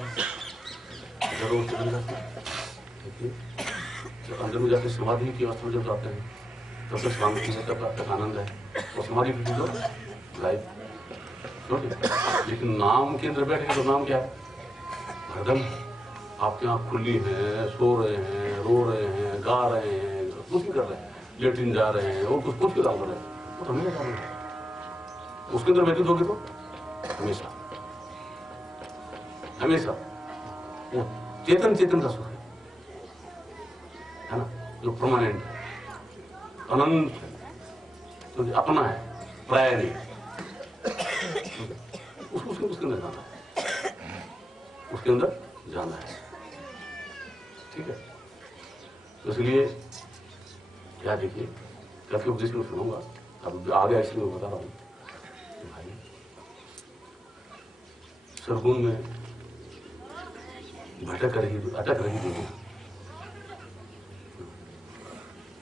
जड़ और चेतन का सुख देखिए, तो अंदर में जाके समाधि की अवस्था में जब जाते हैं तब तक स्वामी की तब तक आनंद है और समाधि की जो लाइफ छोटी। लेकिन नाम के अंदर बैठे तो नाम क्या है? हरदम आपकी आँख खुली है, सो रहे हैं, रो रहे हैं, गा रहे हैं, कुछ भी कर रहे हैं, लेटिन जा रहे हैं और कुछ भी काम कर रहे हैं, वो तो हमें काम है। उसके अंदर व्यतीत होगी तो हमेशा हमेशा वो चेतन चेतन का सुख है ना, जो परमानेंट अनंत है, तो अपना है, प्राय नहीं। उसके अंदर जाना है, उसके अंदर जाना है, ठीक है। तो इसलिए क्या देखिए, कल के उपदेश में सुनूंगा, अब आगे इसलिए मैं बता रहा हूँ कि भाई सरगुण में अटक रही दुनिया,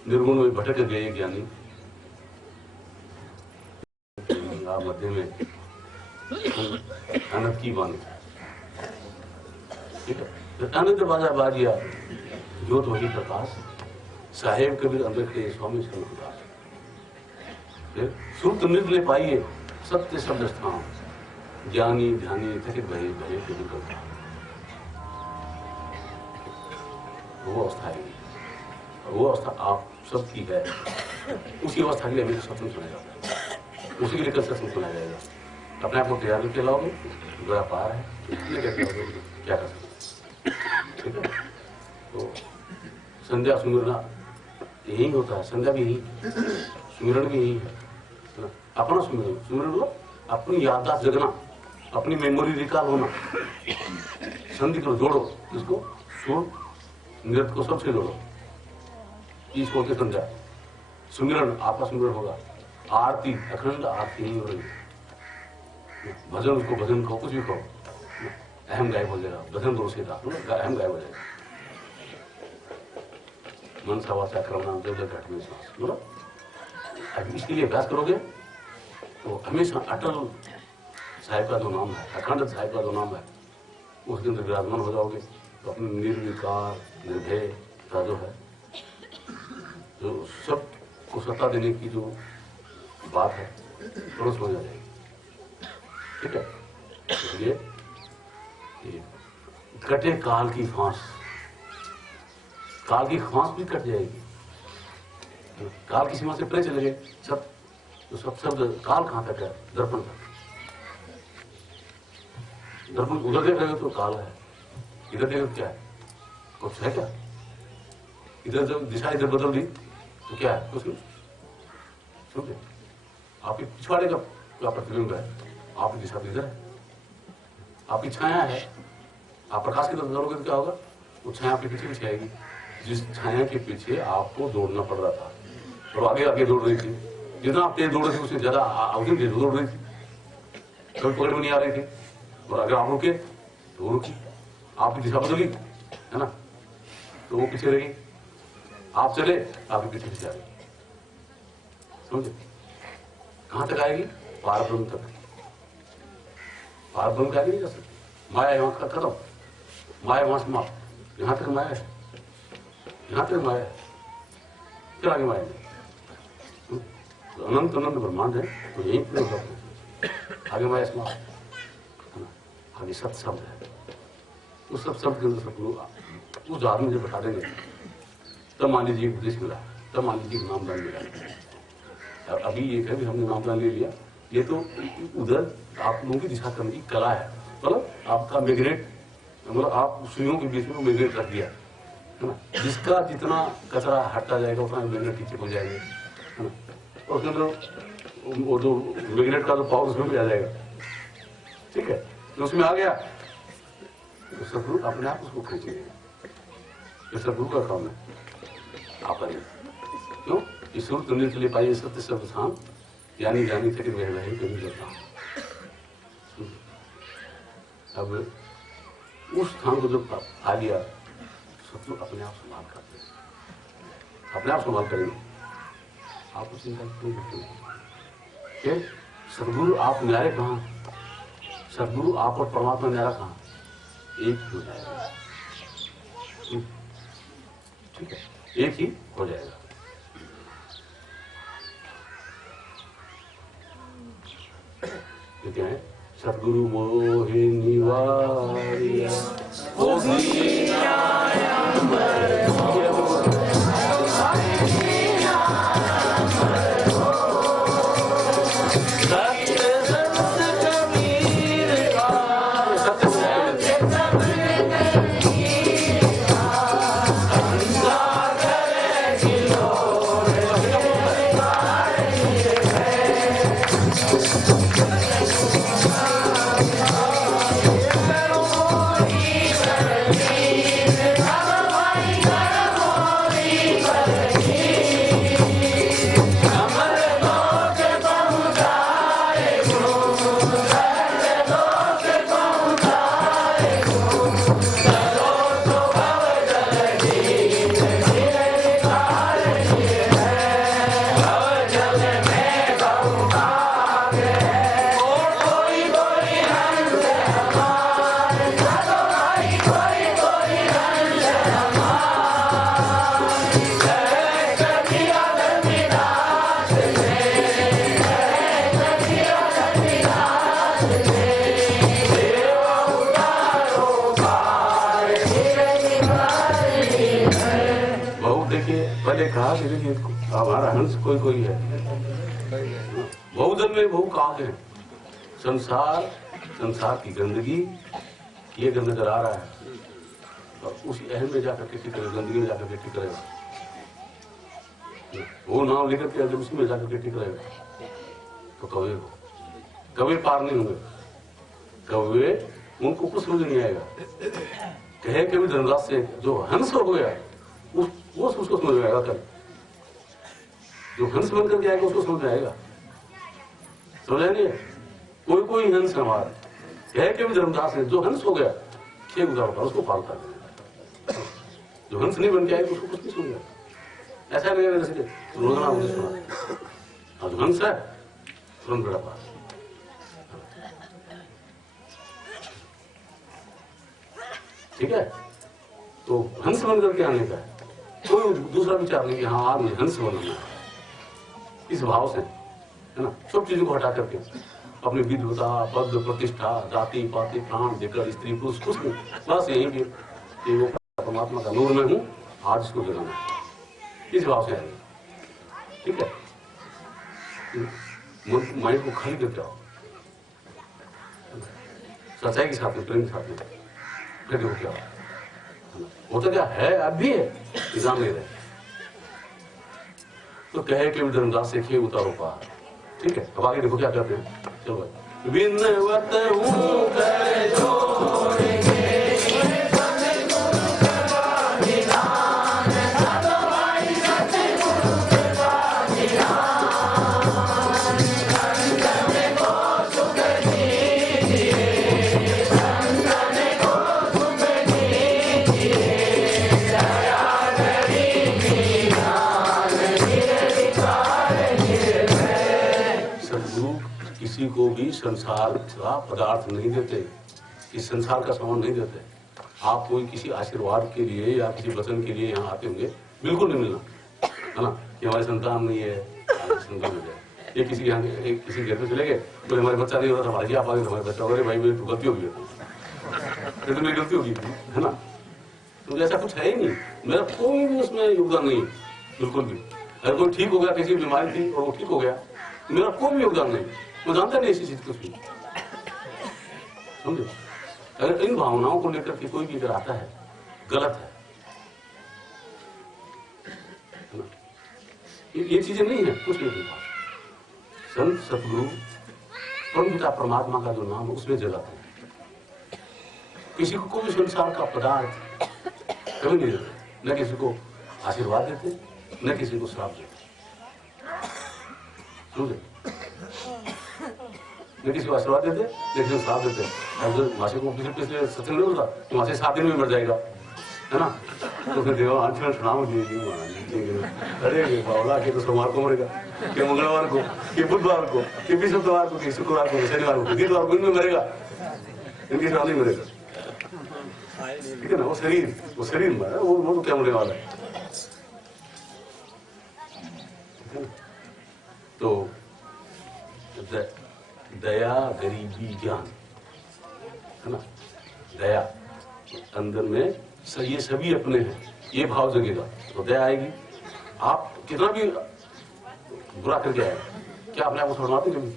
निर्गुण में भटक गए ज्ञानी, आप मध्य में अनंत की वाणी, ठीक है। अनंत बाजा बाजिया ज्योत वही प्रकाश, साहेब कबीर अंदर के स्वामी प्रकाश। फिर सुरत निर्ले पाइए सत्य शब्द स्थान, ज्ञानी ध्यानी थकित भये भये के निकल। वो अवस्था है, वो अवस्था आप सबकी है। उसी अवस्था के लिए हमें सत्संग सुना जाता है, उसी के लिए कल सत्संग सुना जाएगा। अपने आप को तैयार करके लाओगे, बड़ा पार है, क्या कर सकते, ठीक है। तो संध्या सुमिरना यही होता है, संध्या भी यही, सुमिरन भी यही है ना, अपना सुमिरन। सुमिरन मतलब अपनी याददाश्त जगना, अपनी मेमोरी रिकॉल होना। संधि करो, जोड़ो इसको, सुर नृत्य को सबसे जोड़ो, इसको के संध्या सुमिरन, आपका सुमिरन होगा। आरती, अखंड आरती ही हो रही है। भजन, उसको भजन कहो, कुछ भी कहो, अहम गायब हो जाएगा। भजन दोष के साथ अहम गायब हो जाएगा। मन सा वाचा क्रमणाम जब जब घट में सांस, बोलो। अब इसके लिए अभ्यास करोगे तो हमेशा अटल साहिब का जो नाम है, अखंड साहिब का जो नाम है, उसके अंदर विराजमान हो जाओगे। तो अपने निर्विकार निर्भय का जो है, जो सब को सत्ता देने की जो बात है, थोड़ा समझ आ जाएगी। ठीक है, इसलिए कटे काल की फांस, काल की फांस भी कट जाएगी। काल की सीमा से परे चले गए सब, तो सब शब्द काल कहां तक है? दर्पण तक। दर्पण उधर देख रहे हो तो काल है, इधर देखो क्या है? कुछ है क्या? इधर जब दिशा इधर बदल दी तो क्या है? कुछ नहीं। समझे? आपके पिछवाड़े का प्रतिबिंब है, आपकी दिशा तो इधर है। आपकी छाया है, आप प्रकाश की तरफ दौड़ोगे तो क्या होगा? वो छाया आपके पीछे पीछे आएगी। जिस छाया के पीछे आपको दौड़ना पड़ रहा था और आगे आगे दौड़ रही थी, जितना आप तेज दौड़ रहे थे उससे ज्यादा आगे तेज दौड़ रही थी, कभी पकड़ में नहीं आ रही थी। और अगर आप रुके तो वो रुकी, आपकी दिशा बदली, है ना, तो वो पीछे रही। आप चले, आपके पीछे पीछे आ गई। समझे? कहां तक आएगी? पारब्रह्म तक। पारब्रह्म का आगे नहीं जा सकती। माया यहां का खत्म, माया वहां समाप्त। यहां तक माया है, यहां तक माया है, फिर आगे माया नहीं। तो अनंत अनंत ब्रह्मांड है, तो यही पूरे होगा। आगे माया समाप्त, आगे सत शब्द है। उस सब शब्द के अंदर सब लोग उस आदमी जब बता देंगे, तब मान लीजिए उपदेश मिला, तब मान लीजिए नामदान मिला। अभी ये है भी हमने नामदान ले लिया, ये तो उधर आप लोगों की दिशा करने की कला है। मतलब आपका मैग्नेट, मतलब आप सुइयों के बीच में मैग्नेट रख दिया, है ना, जिसका जितना कचरा हटता जाएगा उतना मैग्नेट पीछे हो जाएंगे, है ना। और उसके अंदर वो जो मैग्नेट का जो पावर उसमें भी आ जाएगा। ठीक है, तो उसमें आ गया तो सदगुरु अपने आप उसको खींचेंगे। ये सदगुरु का काम है, आप आइए। क्यों? ईश्वर तुमने चले पाइए सत्य सब स्थान, यानी जानी थे कि वह रहे कभी करता। अब उस स्थान को जब आ गया, सदगुरु अपने आप संभाल करते, अपने आप संभाल करेंगे। आपको चिंता क्यों करते हैं? सदगुरु आप न्याय कहां? सदगुरु आप और परमात्मा न्यारा कहां? एक ही हो जाएगा। ठीक है, एक ही हो जाएगा। क्या है? सदगुरु मोहे निवारिया पहले कहा कि देखिए हमारा हंस कोई कोई है, बहुधन में बहु काग है। संसार की गंदगी ये नजर आ रहा है, और उस अहम में जाकर के ठीक करेगा, गंदगी में जाकर के ठीक करेगा। वो नाम लेकर के जब उसमें जाकर के टिक रहेगा तो कौवे हो, कौवे पार नहीं होंगे। कौवे उनको कुछ समझ नहीं आएगा। कहे कभी धर्मदास से जो हंस हो गया वो उसको समझ में आएगा। कल जो हंस बन करके आएगा उसको समझ में आएगा। समझ नहीं? कोई कोई हंस हमारा कहे कभी धर्मदास है जो हंस हो गया छह गुजार होता उसको पालता है। जो हंस नहीं बन के आएगा उसको कुछ नहीं सुन गया। ऐसा नहीं है जैसे रोजाना मुझे सुना जो हंस है तुरंत बेड़ा पास। ठीक है, तो हंस बन करके आने का कोई दूसरा विचार नहीं कि हाँ आज हंस बनना है। इस भाव से है ना, सब चीजों को हटा करके अपनी विद्वता, पद, प्रतिष्ठा, जाति पाति, प्राण देकर स्त्री पुरुष कुछ नहीं, बस यही कि वो परमात्मा का नूर में हूं, आज इसको जगाना है। इस भाव से आएगा। ठीक है, माइंड को खाली करके आओ सच्चाई के साथ में, प्रेम के साथ में, फिर वो क्या होता क्या है अब भी है निजाम नहीं रहे। तो कहे कि धर्मदास से खे उतारो पार। ठीक है, अब आगे देखो क्या कहते हैं। चलो भाई, विनवत हूँ कर छोड़ेंगे को भी संसार का पदार्थ नहीं देते, इस संसार का सामान नहीं देते। आप कोई किसी आशीर्वाद के लिए या किसी वचन के लिए यहाँ आते होंगे, बिल्कुल नहीं मिलना है ना कि हमारी संतान नहीं है, संतान हो जाए। ये किसी यहाँ किसी घर पे चले गए तो हमारे बच्चा नहीं होता, हमारे आप आगे हमारे बच्चा, अरे भाई मेरी तो गलती होगी, तो मेरी गलती होगी है ना। तो ऐसा कुछ है ही नहीं, मेरा कोई भी उसमें योगदान नहीं, बिल्कुल भी। अगर कोई ठीक हो गया, किसी बीमारी थी और वो ठीक हो गया, मेरा कोई भी योगदान नहीं, मैं जानता नहीं ऐसी चीज कुछ भी। समझो, अगर इन भावनाओं को लेकर के कोई भी अगर आता है, गलत है ना? ये चीजें नहीं है, कुछ नहीं है। संत सतगुरु परमपिता परमात्मा का जो नाम है उसमें जगत है। किसी को कोई संसार का पदार्थ कभी नहीं देते, न किसी को आशीर्वाद देते, न किसी को श्राप देते। समझे, न किसी को आशीर्वाद देते, न किसी को श्राप देते। अब मासी को पिछले सत्संग नहीं होता तो मासी 7 दिन में मर जाएगा, है ना। तो फिर देवा आंचल सुनाओ अरे बावला के तो सोमवार को मरेगा, कि मंगलवार को, कि बुधवार को, कि बृहस्पतिवार को, कि शुक्रवार को, शनिवार को, वीरवार को इनमें मरेगा, इनके साथ नहीं मरेगा। ठीक है ना, वो शरीर मरा, वो तो क्या मरने वाला है। तो दया, गरीबी, ज्ञान, है ना। दया अंदर में ये सभी अपने हैं, ये भाव जगेगा तो दया आएगी। आप कितना भी बुरा करके आए, क्या अपने आप को छोड़ मारते कभी?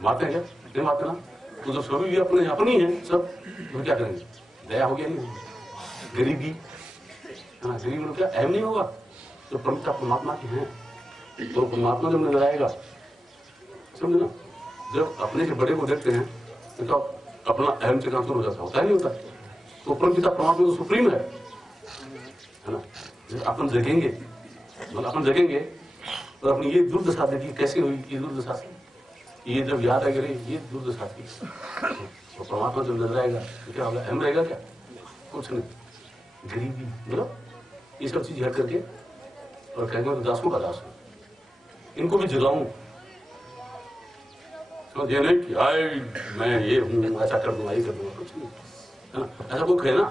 मारते हैं क्या? नहीं मारते ना। तो जो सभी भी अपने अपनी है सब, तो क्या करेंगे? दया हो गया नहीं। गरीबी है ना, गरीबी में क्या अहम नहीं होगा, तो परमपिता परमात्मा के हैं, तो परमात्मा जब नजर आएगा, समझे ना। जब अपने से बड़े को देखते हैं तो अपना अहम से ट्रांसफर हो जाता, होता नहीं होता। तो परमपिता परमात्मा तो सुप्रीम है ना। अपन जगेंगे, मतलब अपन जगेंगे तो अपनी ये दुर्दशा देखिए कैसे हुई। ये दुर्दशा से ये जब याद आएगा ये दुर्दशा थी, तो परमात्मा जब नजर आएगा तो क्या होगा? अहम रहेगा क्या? कुछ नहीं। गरीबी मतलब ये सब चीज हट करके और कहेंगे तो दासों का दास हूं, इनको भी जगाऊं। तो ये नहीं कि आए मैं ये हूँ, ऐसा कर दूंगा, ये कर दूंगा, कुछ नहीं है ना। ऐसा कोई कहे ना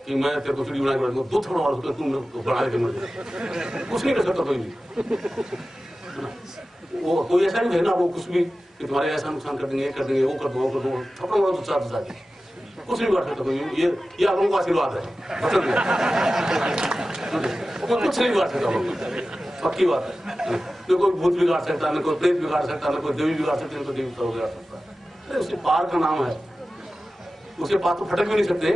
कि मैं तेरे को सीढ़ी बना के दूंगा, 2 थोड़ा और तुम बना के मर जाए, कुछ नहीं कर सकता कोई भी, है ना। वो कोई ऐसा नहीं है ना, वो कुछ भी कि तुम्हारे ऐसा नुकसान कर देंगे, ये कर देंगे, वो कर दूंगा, वो कर दूंगा, थोड़ा मोड़ा तो चार जाके कुछ नहीं कर सकता कोई। ये आप लोगों का आशीर्वाद है, कुछ नहीं कर सकता, पक्की बात है। न कोई भूत बिगाड़ सकता, न कोई प्रेत बिगाड़ सकता, न कोई देवी बिगाड़ सकती, न कोई देवी बिगाड़ सकता। उसके पार का नाम है, उसके पास तो फटक भी नहीं सकते,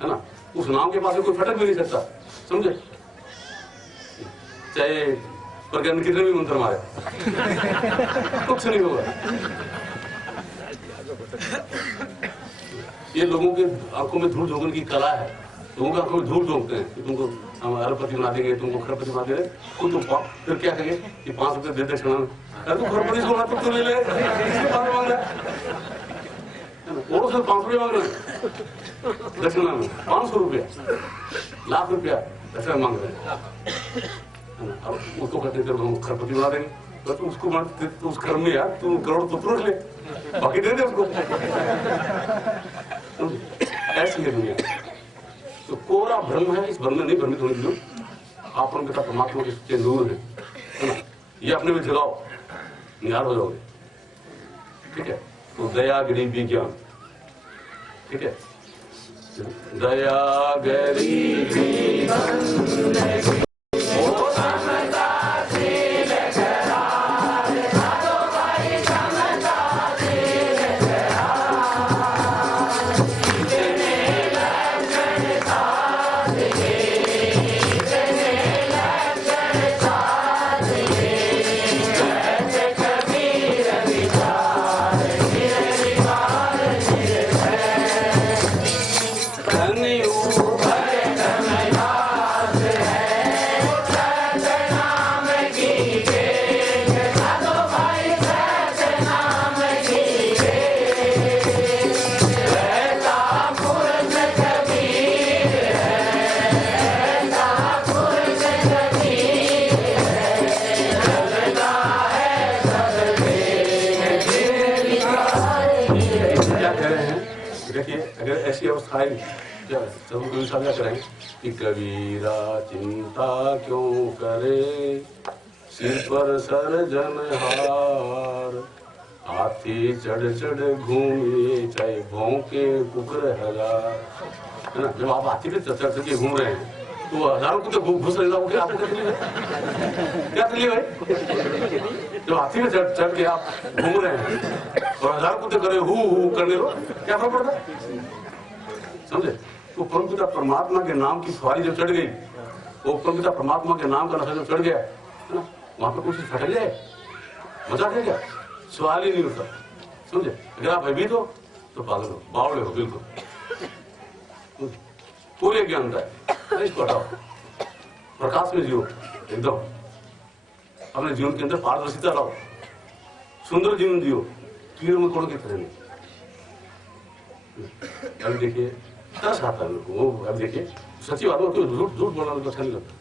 है ना। उस नाम के पास कोई फटक भी नहीं सकता, समझे। चाहे प्रज्ञान कितने भी मंत्र मारे कुछ नहीं होगा। ये लोगों के आंखों में धूल झोंकने की कला है। लोगों की आंखों में धूल झोंकते हैं कि तुमको हम अरबपति बना देंगे, तुमको खरबपति बना देंगे, तुम फिर क्या कहेंगे कि 5 रुपए दे दक्षिणा में। अरे तू खरबपति सोना तो ले ले, किससे 5 मांग रहा है? और सिर्फ 500 रुपये मांग रहे हैं दक्षिणा में, 500 रुपया, लाख रुपया दक्षिणा मांग रहे हैं। अब उसको कहते हैं हम खरबपति बना देंगे, तो उसको तो उस कर्म में यार तू करोड़ तो तुरंत ले, बाकी दे दे उसको। ऐसी है दुनिया। तो कोरा भ्रम है, इस भ्रम में नहीं भ्रमित होने दो। आप पिता परमात्मा के सच्चे नूर है ना, ये अपने में जगाओ, निहार हो जाओगे। ठीक है, तो दया गरीबी ज्ञान, ठीक है, दया गरीबी साझा करें कि कबीरा चिंता क्यों करे, सिर पर सर्जन हार, हाथी चढ़ चढ़ घूमे चाहे भौंके कुकर हजार, है ना। जब आप हाथी पे चढ़ चढ़ के घूम रहे हैं तो हजारों को तो घुस रहे हो, क्या आपको क्या तकलीफ है? जब हाथी पे चढ़ के आप घूम रहे हैं और हजारों को तो करे हु करने दो, क्या फर्क पड़ता है? समझे? तो परमपिता परमात्मा के नाम की सवारी जब चढ़ गई, वो परमपिता परमात्मा के नाम का नशा जब चढ़ गया, है ना, वहां पर कुछ फटक जाए, मजाक है क्या? सवाल ही नहीं होता। समझे? अगर आप भयभीत हो तो पागल हो, बावड़े हो, बिल्कुल पूरे ज्ञानता है। इसको हटाओ, प्रकाश में जियो, एकदम अपने जीवन के अंदर पारदर्शिता लाओ, सुंदर जीवन जियो, कीड़ों में कोड़ के तरह नहीं। अभी देखिए तरस आता है मेरे को, वो अब देखिए सच्ची बात हो, झूठ बोलना तो अच्छा नहीं लगता।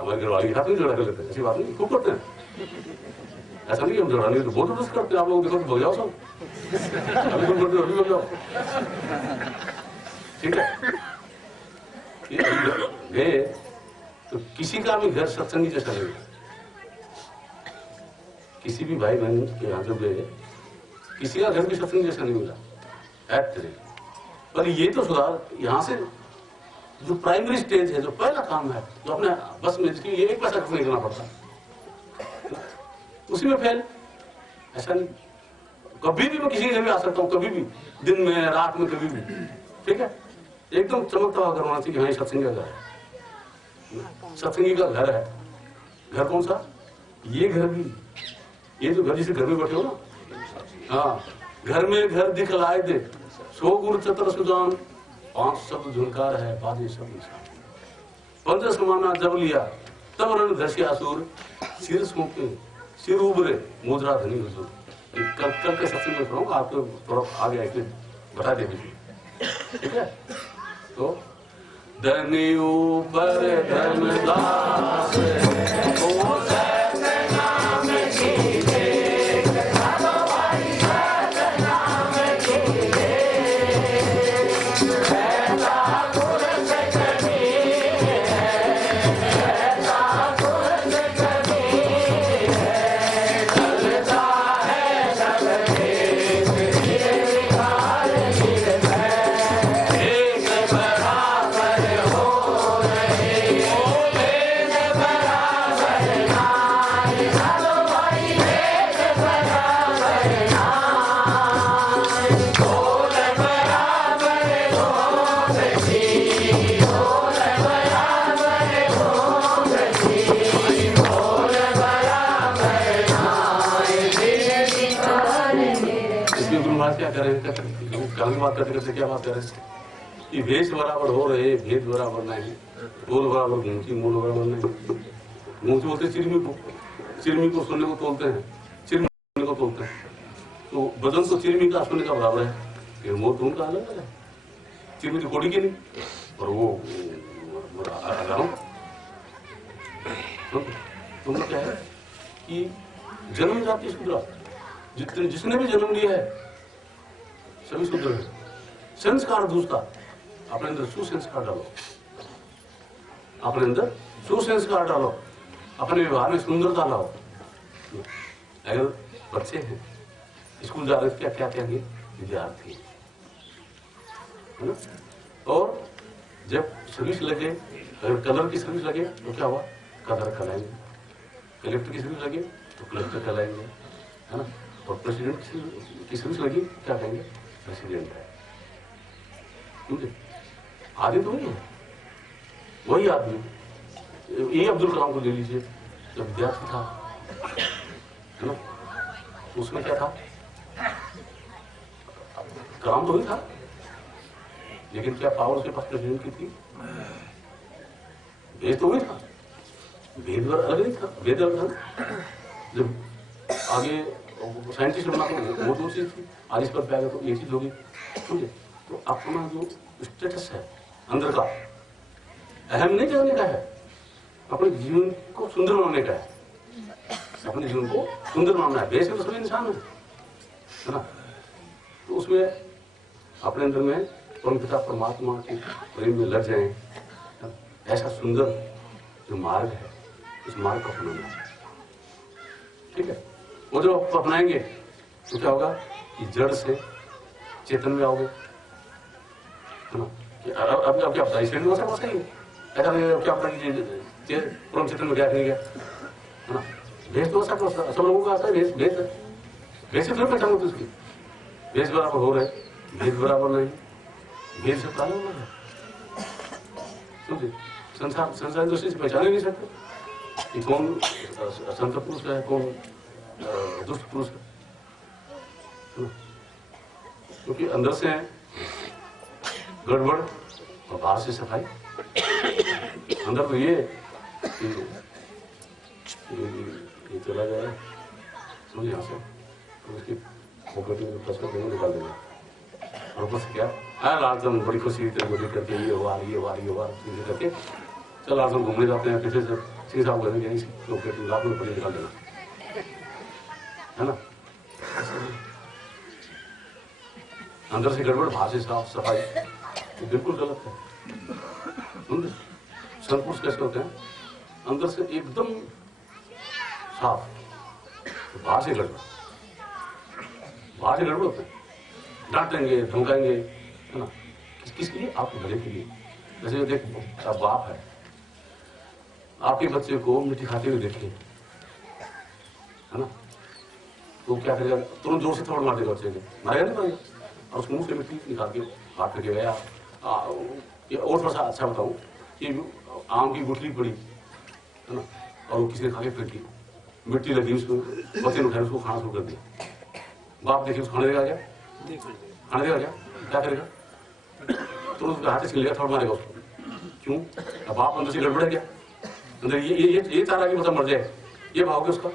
हमारे घरवाली के साथ नहीं झगड़ा कर लेते, ऐसी बात नहीं, खूब करते हैं। ऐसा नहीं कि हम झगड़ा नहीं तो बहुत जबरदस्त करते हैं। आप लोग देखो तो भग जाओ सब, अभी खूब करते हो, अभी भग जाओ। ठीक है, गए तो किसी का भी घर सत्संगी जैसा नहीं, किसी भी भाई बहन के यहाँ जब गए किसी का घर भी सत्संग जैसा नहीं मिला। पर ये तो सुधार यहाँ से जो प्राइमरी स्टेज है, जो पहला काम है, जो अपने बस में जिसकी ये एक पैसा खर्च नहीं करना पड़ता, उसी में फैल। ऐसा नहीं, कभी भी मैं किसी के घर में आ सकता हूँ, कभी भी, दिन में रात में, कभी भी। ठीक है, एकदम चमकता हुआ घर होना चाहिए। हाँ, सत्संगी का घर है, सत्संगी का घर है। घर कौन सा? ये घर भी, ये जो घर जिसे घर में बैठे हो ना, हाँ, घर में घर दिखलाए दे, सो गुरु चतर सुजान, 5 शब्द झुनकार है, बाजे सब इंसान, पंच समाना जब लिया तब रण धस्य असुर, सिर सोंपे सिर उबरे मुद्रा धनी हुजूर। कल के सत्संग में पढ़ूंगा, आपको थोड़ा आगे आके बता दे दीजिए। ठीक है, तो धनी ऊपर धर्मदास क्या करें, कान की बात करते करते क्या बात करें कि भेष बराबर हो रहे भेद बराबर नहीं, बोल बराबर घूमती मूल बराबर नहीं। मूर्ति बोलते चिरमी को सुनने को तोलते हैं, चिरमी सुनने को तोलते हैं। तो वजन तो चिरमी का सुनने का बराबर है, फिर मोह तो उनका अलग है। चिरमी तो कोड़ी की नहीं और वो तुम क्या है कि जन्म जाति शुद्र, जिसने भी जन्म लिया है सभी शुद्र है। संस्कार दूसरा, अपने अंदर सुसंस्कार डालो, अपने अंदर सुसंस्कार डालो, अपने व्यवहार में सुंदरता लाओ। अगर बच्चे हैं स्कूल जा रहे, क्या क्या कहेंगे, विद्यार्थी है ना। और जब सर्विस लगे, अगर कलर की सर्विस लगे तो क्या हुआ, कलर कराएंगे। कलेक्टर की सर्विस लगे तो कलेक्टर कराएंगे, है ना। और प्रेसिडेंट की सर्विस लगी, क्या कहेंगे, प्रेसिडेंट है। समझे, आदि तो नहीं है वही आदमी। ये अब्दुल कलाम को ले लीजिए, जब विद्यार्थी था, है ना, उसमें क्या था, कलाम तो ही था, लेकिन क्या पावर उसके पास प्रेसिडेंट की थी, भेद तो वही था, भेद अलग नहीं था, भेद अलग था। जब आगे साइंटिस्ट बना तो वो दूसरी थी, आज इस पर पे आ गया तो ये चीज होगी। समझे, तो अपना जो स्टेटस है अंदर का, अहम नहीं करने का है, अपने जीवन को सुंदर बनाने का है, अपने जीवन को सुंदर बनाना है। वैसे तो सभी इंसान है ना। तो उसमें अपने अंदर में परमपिता परमात्मा के प्रेम में लग जाए, ऐसा सुंदर जो मार्ग है उस मार्ग को अपनाना है। ठीक है, वो जो अपनाएंगे तो क्या होगा कि जड़ से चेतन में आओगे, है ना। अब क्या पता, इसलिए हो सकता है ऐसा नहीं, क्या पता कि परम चेतन में गया नहीं गया, है ना। भेष तो सब लोगों का आता है, भेष से थोड़ी पहचान होती उसकी। भेष बराबर हो रहे, भेद बराबर नहीं, भेद से काला हो रहा है। समझे, संसार दृष्टि से पहचान ही नहीं सकते कि कौन संत पुरुष है, कौन दुष्ट पुरुष है। क्योंकि अंदर से गड़बड़ और बाहर से सफाई। अंदर तो ये चला जाए, समझ यहाँ से तो उसकी पॉकेट में पैसा निकाल देंगे। और ऊपर से क्या, आज हम बड़ी खुशी करके ये हुआ करके चल आज हम घूमने जाते हैं, पीछे से सिंह साहब करेंगे पॉकेट में लाख में पड़ी निकाल देना, है ना। अंदर से गड़बड़ बाहर से साफ सफाई, तो बिल्कुल गलत है। संत पुरुष कैसे होते हैं, अंदर से एकदम साफ, तो बाहर से गड़बड़, होते हैं, डांटेंगे धमकाएंगे, है ना। किसके लिए, आपके भले के लिए। जैसे देख, अब बाप है, आपके बच्चे को मिट्टी खाते हुए देखिए, है ना, तो क्या करेगा, तुरंत जोर से थप्पड़ मार देगा बच्चे को, मारेगा नहीं मारेगा, और उस मुंह से मिट्टी निकाल के हाथ करके गया। और थोड़ा सा अच्छा बताऊं कि आम की गुठली पड़ी, है ना, और किसी ने खा के फेंकी, मिट्टी लगी उसमें, बच्चे ने उठाया उसको खाना शुरू कर दिया। बाप देखिए उसको खाने देगा क्या, क्या करेगा, तो उसके हाथ से छीन लेगा, थप्पड़ मारेगा उसको। क्यों, अब बाप अंदर से गड़बड़ है क्या, अंदर ये चाह रहा है कि मतलब मर जाए, ये भाव के उसका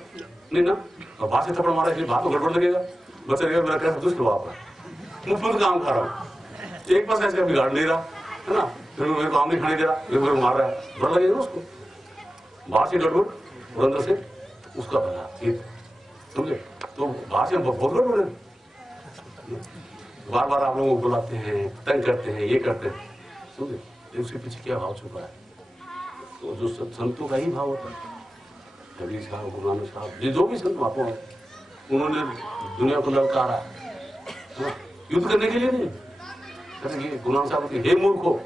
नहीं ना। और बाहर से थप्पड़ मारा, इसलिए बाप को गड़बड़ लगेगा, बच्चा लगेगा मेरा कैसा दुष्ट बाप है, मुफ्त काम खा रहा हूँ, एक पास ऐसे बिगाड़ नहीं रहा, है ना, फिर मेरे को आम नहीं खाने दे रहा, मेरे को मार रहा है, डर लगेगा उसको। बाहर से गड़बड़ और अंदर से उसका भला, समझे। तो बाहर से बहुत गड़बड़ है, बार बार आप लोगों को बुलाते हैं, तंग करते हैं, ये करते हैं, समझे, उसके पीछे क्या भाव छुपा है। तो जो संतों का ही भाव होता है, कबीर साहब, गुरु नानक साहब, जो भी संत महात्मा है, उन्होंने दुनिया को ललकारा, युद्ध करने के लिए नहीं। कहते गुरु नानक साहब के, हे मूर्खो,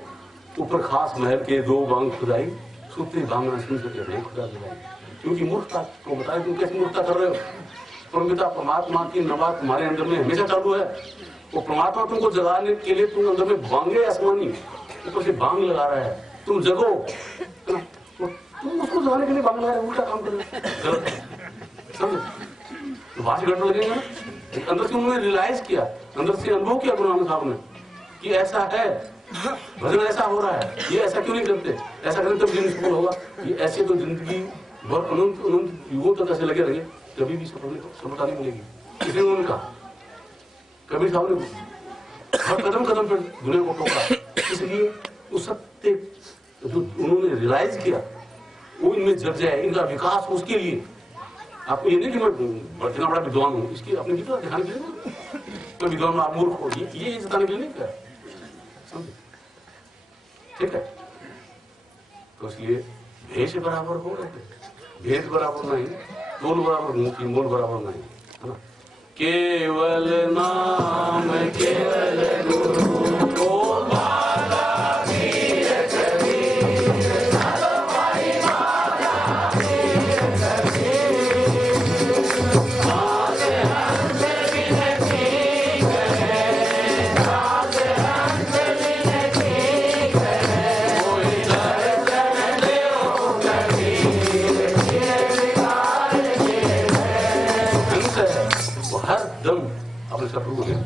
ऊपर खास महल के 2 बांग खुदाई, सुनते बांग न सुन सके नहीं खुदा दिलाई। क्योंकि मूर्खता को बताया, तुम कैसे मूर्खता कर रहे हो। परमपिता परमात्मा की नवा तुम्हारे अंदर में हमेशा चालू है। वो परमात्मा तुमको जगाने के लिए तुम अंदर में बांगे आसमानी ऊपर से बांग लगा रहा है, तुम जगो, है ना। तुम उसको जगाने के लिए बांग लगा रहे हो, उल्टा काम कर रहे हो, गलत है, समझे। तो बाहर से गड़बड़ लगेगा ना, अंदर से उन्होंने रियलाइज किया, अंदर से अनुभव किया गुरु नानक साहब ने कि ऐसा है, भजन ऐसा हो रहा है, ये ऐसा क्यों नहीं करते, ऐसा करें तब जीवन सफल होगा। ये ऐसे तो जिंदगी भर अनंत अनंत युगों तक ऐसे लगे रहेंगे, कभी भी सफलता नहीं मिलेगी। इसलिए उन्होंने कहा, कबीर साहब ने हर कदम कदम पर दुनिया को टोका। इसलिए उस सत्य जो उन्होंने रियलाइज किया वो इनमें जग जाए, इनका विकास हो, उसके लिए आपको ये नहीं कि मैं इतना बड़ा विद्वान हूँ, इसकी अपने भीतर दिखाने के लिए मैं विद्वान हूँ, आप मूर्ख हो, ये जताने के लिए नहीं किया, समझे? ठीक है, तो इसलिए भेष बराबर हो रहे थे, भेद बराबर नहीं, तोल बराबर मुखी, मोल बराबर नहीं, है ना। केवल नाम केवल गुरु को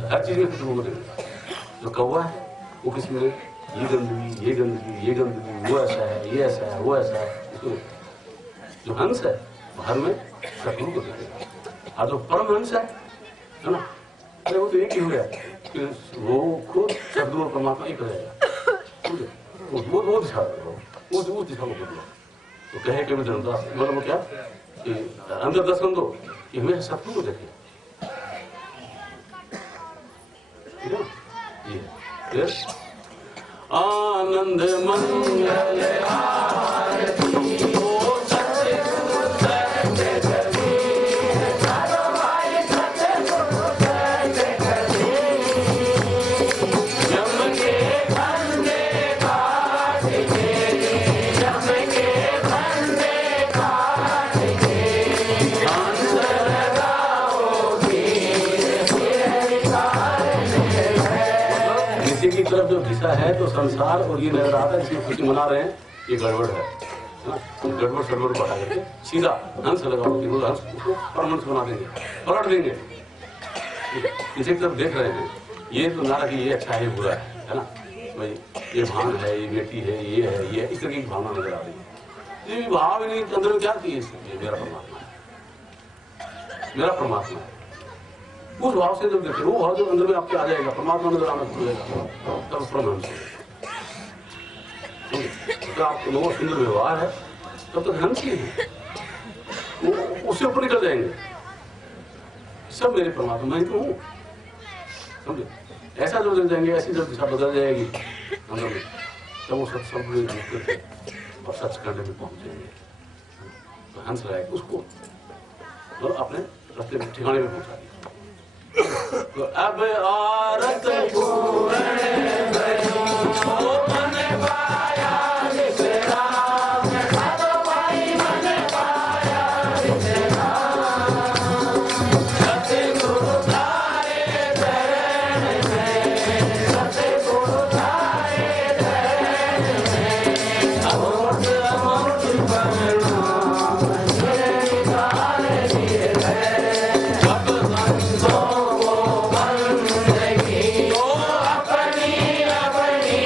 हर चीज में शत्रु को देगा। जो कौवा है वो किसी में ये गंदगी ये गंदगी ये गंदगी, वो ऐसा है ये ऐसा है वो ऐसा है, इसको जो हंस है वो हर में शत्रु को देगा। और जो परम हंस है ना, अरे वो तो एक ही हो गया कि वो खुद शत्रु और परमात्मा एक हो जाएगा, वो दिशा वो दिशा को बदलो। तो कहे कि धर्मदास मतलब क्या कि अंदर दर्शन दो कि हमें शत्रु को देखे, आनंद मंगल आरती ओ सतगुरु सत्य कबीर, साधो भाई सतगुरु सत्य कबीर, यम के फंदे काट के, यम के फंदे काट के, हंस लगाओ गिर की तरफ जो दिशा है तो संसार और ये नजर आता है, इसमें खुशी मना रहे हैं, ये गड़बड़ है ना, गड़बड़ सड़बड़ बढ़ा करके सीधा हंस लगाओ, हंस उसको परमहंस बना देंगे, पलट देंगे। इसी तरफ देख रहे हैं, ये तो नारा कि ये अच्छा है बुरा है ना, भाई ये भान है ये बेटी है ये है ये, इस तरह की भावना नजर आ रही है। ये भाव नहीं अंदर में क्या थी, ये मेरा परमात्मा है, मेरा परमात्मा है। उस भाव से जब देखे वो भाव जब अंदर में आपके आ जाएगा, परमात्मा नजर आना खुलेगा, तब परमहंस तो आपको लोगों सुंदर व्यवहार है तब तक हंस ही है, वो उससे ऊपर निकल जाएंगे, सब मेरे परमात्मा ही तो हूँ, समझे? ऐसा जब लग जाएंगे, ऐसी जब दिशा बदल जाएगी अंदर में, तब वो सब और सचखंड में पहुंचेंगे। तो हंस लगाए उसको तो अपने रास्ते में ठिकाने में पहुंचा दिया। तो अब औरत पूर्ण गयो, मन पाया विश्राम, साधो भाई मन पाया विश्राम, सतगुरु थारे चरण में, सतगुरु थारे चरण में, अमोघ अमोघ परिणाम निरंकार दिए गए। अपनी अपनी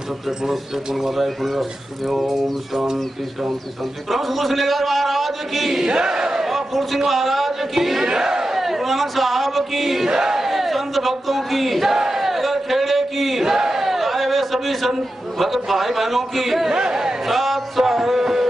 सत्य पुनस्ते पुण्यवादाय पुण्यवास्तुते ओम शांति शांति शांति। ब्रह्म श्रीनगर महाराज की जय, फूल सिंह महाराज की जय, गुरु नानक साहब की जय, संत भक्तों की जय, खेड़े की आए हुए सभी संत भक्त भाई बहनों की साथ साथ